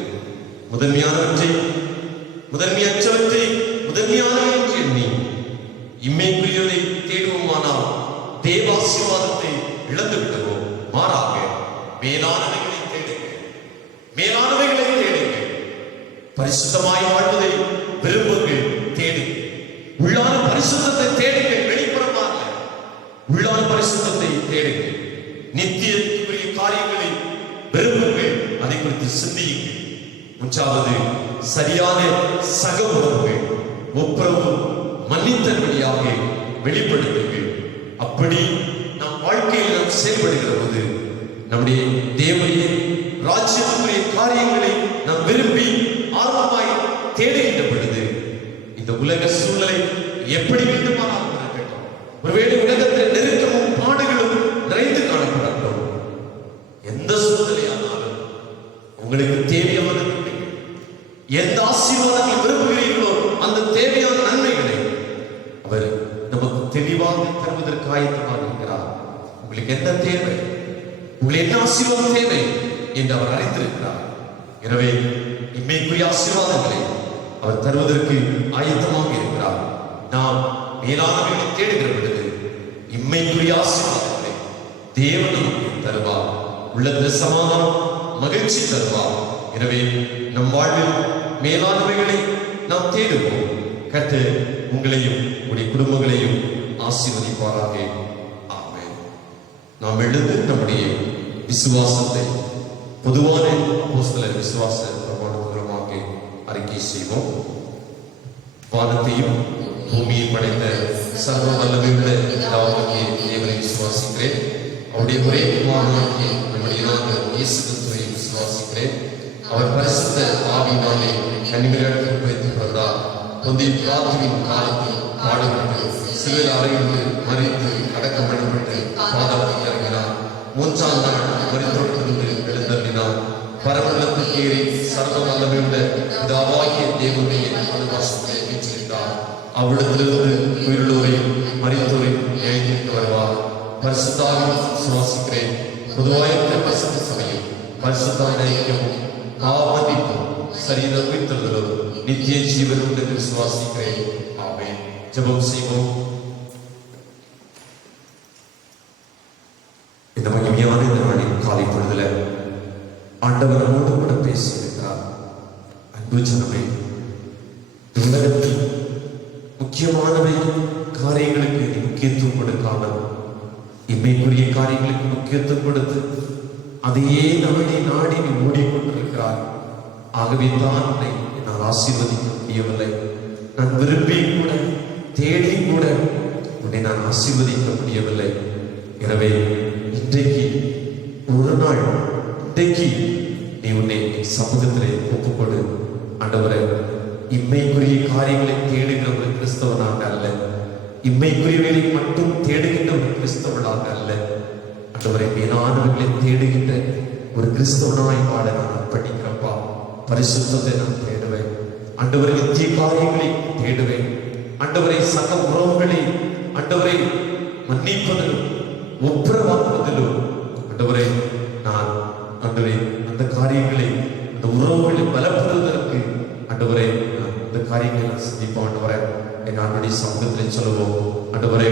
முதன்மையற்றவற்றை முதன்மையானவை என்று எண்ணி இம்மைக்குரியதை தேடுவோமானால் தேவாசீர்வாதத்தை இழந்து விடுவோம். மாறாக மேலானவைகளை தேடுங்கள், பரிசுத்தமாய் வாழ்வதை விரும்புங்கள், தேடுங்கள். உள்ளான பரிசுத்தத்தை தேடுங்கள், வெளிப்புறமாக உள்ளான பரிசுத்தத்தை தேடுங்கள். நித்தியத்துக்குரிய காரியங்களை விரும்புங்கள், அதை குறித்து சிந்தியுங்கள். மூன்றாவது, சரியான சக உறவுகள், ஒப்புரவு, மன்னித்தல் வழியாக வெளிப்படுத்துங்கள். அப்படி நம் வாழ்க்கையில் நாம் செயல்படுகிற போது நம்முடைய தேவனுடைய ராஜ்யத்துக்குரிய காரியங்களை நாம் விரும்பி ஆர்வமாய் தேடுகின்ற பொழுது இந்த உலக சூழ்நிலை எப்படி வேண்டுமானாலும் இருக்கட்டும், ஒருவேளை உலகத்தில் நெருக்கமும் பாடுகளும் நிறைந்து காணப்படட்டும், எந்த சூழ்நிலையானாலும் உங்களுக்கு தேவையான எந்த ஆசீர்வாதங்களை விரும்புகிறீர்களோ அந்த தேவையான நன்மைகளை அவர் நமக்கு தெளிவாக தருவதற்கு ஆயத்தமாக இருக்கிறார். உங்களுக்கு என்ன தேவை, உங்களுக்கு என்ன ஆசீர்வாதம் தேவை என்று அவர் அறிந்திருக்கிறார். எனவே இம்மைக்குரிய ஆசீர்வாதங்களை அவர் தருவதற்கு ஆயத்தமாக இருக்கிறார். நாம் மேலானவைகளை தேடுகிற பொழுது இம்மைக்குரிய ஆசீர்வாதங்களை தேவன் நமக்கு தருவார். உள்ளத்தில் சமாதானம், மகிழ்ச்சி தருவார். எனவே நம் வாழ்வில் மேலானவைகளை நாம் தேடுவோம். கர்த்தர் உங்களையும் உங்களுடைய குடும்பங்களையும் ஆசீர்வதிப்பாராக. ஆமென். நாம் எழுந்து நம்முடைய விசுவாசத்தை பொதுவான அப்போஸ்தலர் விசுவாச பிரமாணமாக அறிக்கை செய்வோம். வானத்தையும் பூமியை படைத்த சர்வ வல்லமையுள்ள பிதாவாகிய தேவனை விசுவாசிக்கிறேன். அவருடைய ஒரே குமாரனாகிய நம்முடைய நாங்கள் இயேசு கிறிஸ்துவை விசுவாசிக்கிறேன். அவர் பரிசுத்த ஆவியினாலே கன்னிமரியாளுக்கு வைத்து பிறந்தார். பொந்திய பிலாத்துவின் காலத்தில் பாடுபட்டு சிலுவையில் அறையுண்டு மரித்து அடக்கம் பண்ணப்பட்டு பாதாளத்தில் இறங்கினார். மூன்றாம் நாள் மரித்தோரிலிருந்து எழுந்தருளினார். பரமண்டலத்துக்கு ஏறி சர்வ வல்லமையுள்ள பிதாவாகிய தேவனுடைய வலதுபார்சத்திலே வீற்றிருந்தார். அவ்விடத்திலிருந்து உயிருள்ளோரையும் மரித்தோரையும் எழுந்திருக்க வருவார். பரிசுத்த ஆவியை விசுவாசிக்கிறேன். பொதுவாயிருக்கிற பரிசுத்த சபையும் பரிசுத்த ஐக்கியமும் பாவமன்னிப்பும் சரீர உயிர்த்தெழுதலும் நித்திய ஜீவன் உண்டு என்று விசுவாசிக்கிறேன். ஆமென். ஜெபம் செய்வோம். இந்த மகிமையான இந்த நாளின் காலை பொழுதுல ஆண்டவர் நம்மோடு கூட பேசியிருக்கிறார். அன்பு ஜனமே, உலகத்தில் முக்கியமானவை காரியங்களுக்கு முக்கியத்துவம் கொடுக்காமல் இம்மைக்குரிய காரியங்களுக்கு முக்கியத்துவம் கொடுத்து அதையே நாடி நாடி நீ ஓடிக்கொண்டிருக்கிறார். ஆகவே தான் உன்னை நான் ஆசீர்வதிக்க முடியவில்லை. நான் விரும்பி கூட தேடி கூட உன்னை நான் ஆசீர்வதிக்க முடியவில்லை. எனவே இன்றைக்கு ஒரு நாள், இன்றைக்கு நீ உன்னை சமூகத்திலே ஒப்புக்கொடு. ஆண்டவரே, இம்மைக்குரிய காரியங்களை தேடுகிற ஒரு கிறிஸ்தவனாக அல்ல, இம்மைக்குரியவைகளை மட்டும் தேடுகின்ற ஒரு கிறிஸ்தவனாக அல்ல, ஆண்டவரை மேலானவர்களை தேடுகின்ற ஒரு கிறிஸ்தவனாய் வாழ நான் அர்ப்பணிக்கிறப்பா. பரிசுத்தத்தை நான் தேடுவேன் ஆண்டவரை, நித்திய காரியங்களை தேடுவேன் ஆண்டவரை, சக உறவுகளை ஆண்டவரை மன்னிப்பதிலும் ஒப்புரவாக்குவதிலும் ஆண்டவரை நான் ஆண்டவரை அந்த காரியங்களை அந்த உறவுகளை பலப்படுவதற்கு ஆண்டவரை அந்த காரியங்களை சிந்திப்போம். ஆண்டவரை என் ஆண்டுடைய சமூகத்தில் சொல்லுவோம். ஆண்டவரை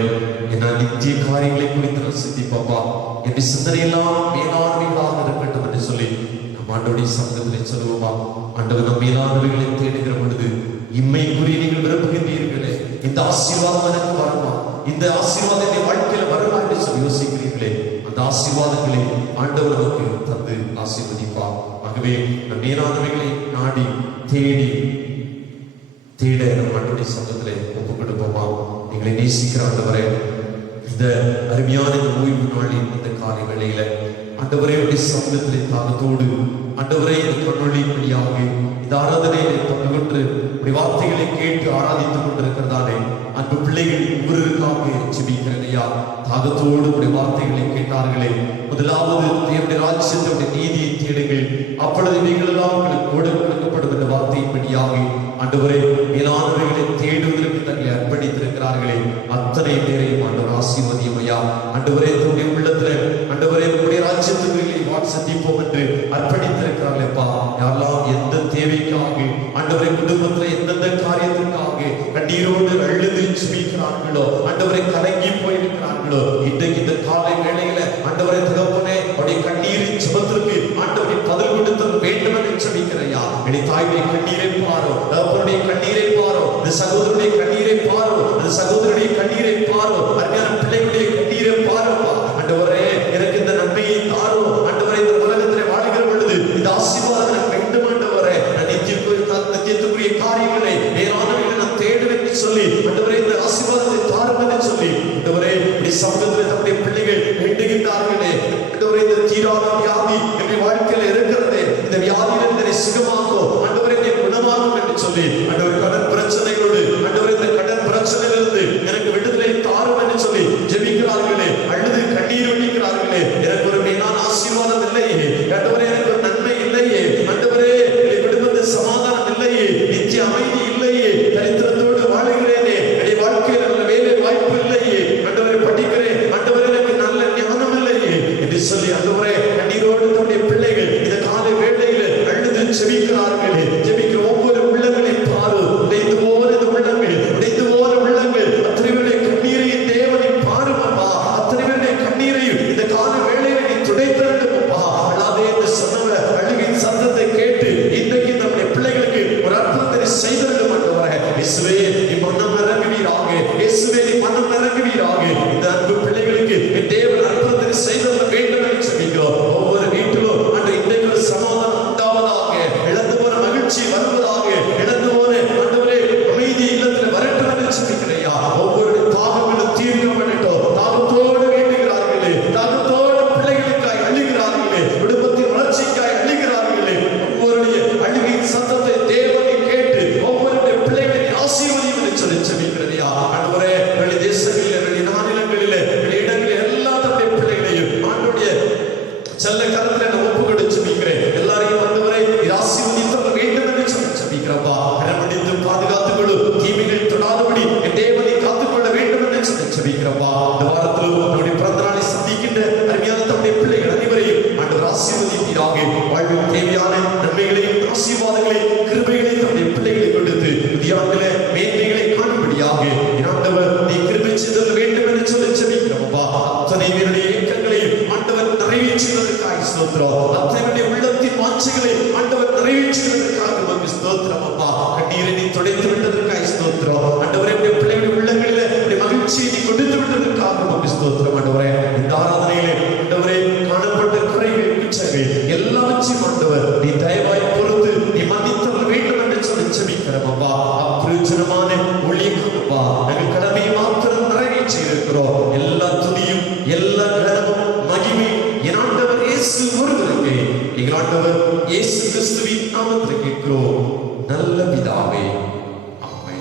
என்ன நித்திய காரியங்களை குறித்து நான் சிந்திப்போப்பா. என் சிந்தனையெல்லாம் மேலானவைகளாக இருக்கட்டும் என்று சொல்லி நம் ஆண்டுடைய சமூகத்தில் சொல்லுவோமா. ஆண்டவர் நம் மேலானவைகளை தேடுகிற பொழுது இம்மைக்குரிய நீங்கள் விரும்புகின்றீர்களே, இந்த ஆசீர்வாதம் எனக்கு வருமா, இந்த ஆசீர்வாதம் என் வாழ்க்கையில வருமா என்று சொல்லி யோசிக்கிறீர்களே, அந்த ஆசீர்வாதங்களை ஆண்டவர் நமக்கு தந்து ஆசீர்வதிப்பார். ஆகவே நம் மேலானவைகளை நாடி தேடி தேட நம் ஆண்டுடைய சமூகத்திலே ஒப்புக் கொடுப்போமா. எங்களை நேசிக்கிற ஆண்டவரே, இந்த அருமையான இந்த ஓய்வு நாளில் இந்த காலை வேளையில ஆண்டவரே உடைய சமூகத்திலே தாகத்தோடு ஆண்டவரே இந்த கண்ணொழிப்படியாக இந்த ஆராதனையிலே பங்கு கொண்டு உடைய வார்த்தைகளை கேட்டு ஆராதித்துக் கொண்டிருக்கிறதானே அன்பு பிள்ளைகள் ஒவ்வொருவருக்காக ஜெபிக்கிறதையா. தாகத்தோடு உடைய வார்த்தைகளை கேட்டார்களே, முதலாவது தேவனுடைய ராஜ்யத்தினுடைய நீதியை தேடுங்கள், அப்பொழுது நீங்கள் எல்லாம் உங்களுக்கு கொடுக்கப்படும் என்ற வார்த்தையின்படியாக ஆண்டவரே மேலானவர்களை தேடுவதற்கு தங்களை அர்ப்பணித்திருக்கிறார்களே, அத்தனை பேரையும் ஆண்டவர் ஆசீர்வதியும் ஐயா. ஆண்டவரே தன்னுடைய உள்ளத்துல ஆண்டவரே உங்களுடைய ராஜ்யத்துக்கு சந்திப்போம் என்று அர்ப்பணித்திருக்கிறார்களேப்பா. யாரெல்லாம் எந்த தேவைக்காக ஆண்டவரை குடும்பத்துல எந்தெந்த காரியத்திற்காக கண்ணீரோடு அழுது ஜெபிக்கிறார்களோ, ஆண்டவரை கலங்கி போயிருக்கிறார்களோ, இன்றைக்கு இந்த காலை வேளையில ஆண்டவரை தகப்பனே அவருடைய கண்ணீரின் ஜெபத்திற்கு ஆண்டவரை பதில் கொடுத்தல் வேண்டும் என்று ஜெபிக்கிறையா. என் தாயுடைய கண்ணீரை பாரோ, தகப்பனுடைய கண்ணீரை பாரோ, இந்த சகோதரனுடைய கண்ணீரை பாரோ, அந்த சகோதரனுடைய கண்ணீரை பாரோ, அருமையான பிள்ளைகளுடைய கண்ணீரை பாரோப்பா. ஆண்டவரே எனக்கு இந்த நன்மையை தாரோ, ஆண்டவரை இந்த உலகத்திலே வாழுகிற பொழுது இந்த ஆசீர்வாதம் எனக்கு வேண்டும் ஆண்டவரே, நித்தியத்துக்குரிய காரியங்களை மேலானவைகளை நான் தேடுவேன் என்று சொல்லி ஆண்டவரே இந்த ஆசீர்வாதத்தை தாரும் என்று சொல்லி ஆண்டவரே இந்த சமூகத்தில் தம்முடைய பிள்ளைகள் வேண்டுகின்றார்களே. ஆண்டவரே இந்த தீராத வியாதி என்னுடைய வாழ்க்கையில் இருக்கிறதே, இந்த வியாதியிலிருந்து சுகமாகோ ஆண்டவரை குணமாகும் என்று சொல்லி ஆண்டவர் கடன் பிரச்சனைகளோடு ஆண்டவரை இந்த கடன் பிரச்சனையிலிருந்து எனக்கு விடுதலை தாரும் என்று சொல்லி ஜெபிக்கிறார்களே, அழுது கண்ணீர் வடிக்கிறார்களே. எனக்கு ஒரு மேலான ஆசீர்வாதம் இல்லையே ஆண்டவரே, எனக்கு ஒரு நன்மை இல்லையே ஆண்டவரே, குடும்பத்தில் சமாதானம் இல்லையே, நித்திய அமைதி இல்லையே, தரித்திரத்தோடு வாழுகிறேனே, என் வாழ்க்கையில் நல்ல வேலை வாய்ப்பு இல்லையே ஆண்டவரை, படிக்கிறேன் ஆண்டவரே, எனக்கு நல்ல ஞானம் இல்லையே என்று சொல்லி ஆண்டவரே கண்ணீரோடு தன்னுடைய பிள்ளைகள் இந்த காலை வேளையில அழுது ஜெபிக்கிறார்களே. ஜெபிக்கிற ஒவ்வொரு உள்ளங்களை பாரு, உடைந்து போன இந்த உள்ளங்கள், உடைந்து போன உள்ளங்கள், அத்தனை பேருடைய கண்ணீரையும் தேவனை பாருமப்பா. அத்தனை பேருடைய கண்ணீரையும் இந்த கால வேளையில நீ துடைத்திருந்துப்பா. அல்லாதே இந்த சொன்ன அழுகையின் சத்தத்தை கேட்டு இன்றைக்கு நம்முடைய பிள்ளைகளுக்கு ஒரு அற்புதத்தை செய்திருக்க மாட்டவரே. இயேசுவே நீ மனம் இறங்குவீராக, இயேசுவே நீ மனம் இறங்குவீராக. இந்த அன்பு பிள்ளைகளுக்கு தேவன் அற்புதத்தை செய்திருக்க வேண்டும் என்று சொல்லிக்கிறோம். ஒவ்வொரு வீட்டிலும் அன்று இன்றைக்கு ஒரு சமாதானம் உண்டாவதாக, இழந்து போன மகிழ்ச்சி வருவதாக, இழந்து போன ஆண்டவரே அமைதி இல்லத்தில் வரட்டும் என்று சொல்லிக்கிறையா. ஒவ்வொரு தாகங்களும் தீர்க்கப்படட்டும். தாகத்தோடு வேண்டுகிறார்களே, தாகத்தோடு பிள்ளைகளுக்காய் அழுகிறார்களே, குடும்பத்தின் வளர்ச்சிக்காய் அழுகிறார்களே. ஒவ்வொருடைய அழுகையின் சத்தத்தை தேவனை கேட்டு ஒவ்வொருடைய பிள்ளைகளை ஆசீர்வதியும் என்று சொல்லி ஜெபிக்கிறதையா. ஆண்டவரே வெளி தேசங்களிலே, வெளி மாநிலங்களிலே, வெளி இடங்களில் எல்லா தன்னுடைய பிள்ளைகளையும் ஆண்டுடைய செல்ல கருத்துல நான் ஒப்பு கொடுத்து ஜெபிக்கிறேன். எல்லாரையும் ஆண்டவரே ஆசீர்வதித்து வேண்டும் என்று சொல்லி ஜெபிக்கிறப்பா. அரவணைத்து பாதுகாத்துக்கொள்ளு, தீமைகள் தொடாதபடி என் தேவனை காத்துக்கொள்ள வேண்டும் என்று சொல்லி ஜெபிக்கிறப்பா. இந்த வாரத்தில் நம்முடைய பிறந்த நாளை சந்திக்கின்ற அருமையான தம்முடைய பிள்ளைகள் அனைவரையும் ஆண்டவர் ஆசீர்வதிப்பீராக. வாழ்வில் தேவையான நன்மைகளையும் ஆசீர்வாதங்களையும் கிருபைகளையும் தம்முடைய பிள்ளைகளை கொடுத்து புதிய ஆண்டிலே மேன்மைகளை காணும்படியாக ஆண்டவர் நீ கிருபை செய்தல் வேண்டும் என்று சொல்லி ஜெபிக்கிறப்பா. அத்தனை பேருடைய இயக்கங்களையும் ஆண்டவர் நிறைவேற்றுவதற்காக ஸ்தோத்திரம். அத்தனை உள்ளத்தின் வாஞ்சைகளை ஆண்டவர் நிறைவேற்றுவதற்காக உமக்கு ஸ்தோத்திரம் அப்பா. கண்ணீரை நீ துடைத்து விட்டதற்காக ஸ்தோத்திரம் ஆண்டவரே. பிள்ளைகளுடைய உள்ளங்களில் மகிழ்ச்சியை நீ கொடுத்து விட்டதற்காக உமக்கு ஸ்தோத்திரம் ஆண்டவரே. இந்த ஆராதனையிலே ஆண்டவரே காணப்பட்ட குறைகள் குற்றங்கள் எல்லாவற்றையும் ஆண்டவர் நீ தயவாய் பொறுத்து நீ மன்னித்தல் வேண்டும் என்று சொல்லி ஜெபிக்கிறோம் அப்பா. அப்பிரயோஜனமான ஊழியர்களப்பா நாங்கள் கடமையை மாத்திரம் நிறைவேற்றி இருக்கிறோம். எல்லா துதியும் எல்லா கனமும் மகிமை என் ஆண்டவர் இயேசு ஒருவருக்கு எங்கள் ஆண்டவர் இயேசு கிறிஸ்துவின் நாமத்தில் கேட்கிறோம் நல்ல பிதாவே, ஆமென்.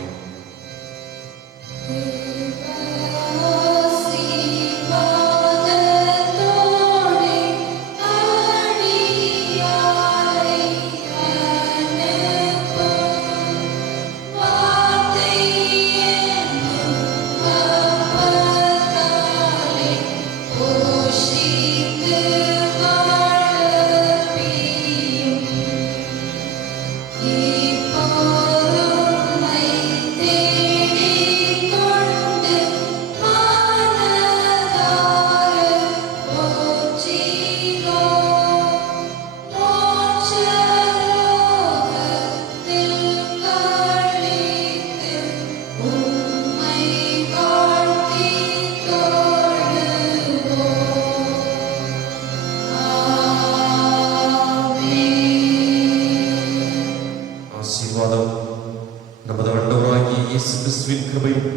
இயேசு கிறிஸ்துவின் கிருபையும்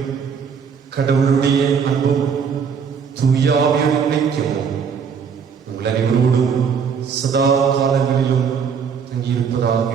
கடவுளுடைய அன்பும் தூய ஆவியாரின் ஐக்கியமும் உங்கள் அனைவரோடும் சதா காலங்களிலும் தங்கியிருப்பதாக.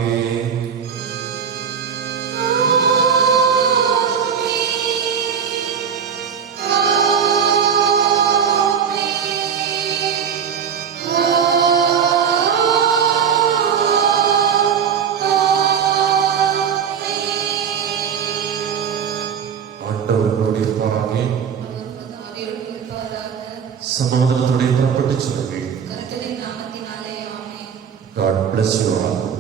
சமாதானத்துடைய புறப்பட்டு சொல்லுங்கள். கர்த்தரின் நாமத்தினாலே ஆமென். God bless you all.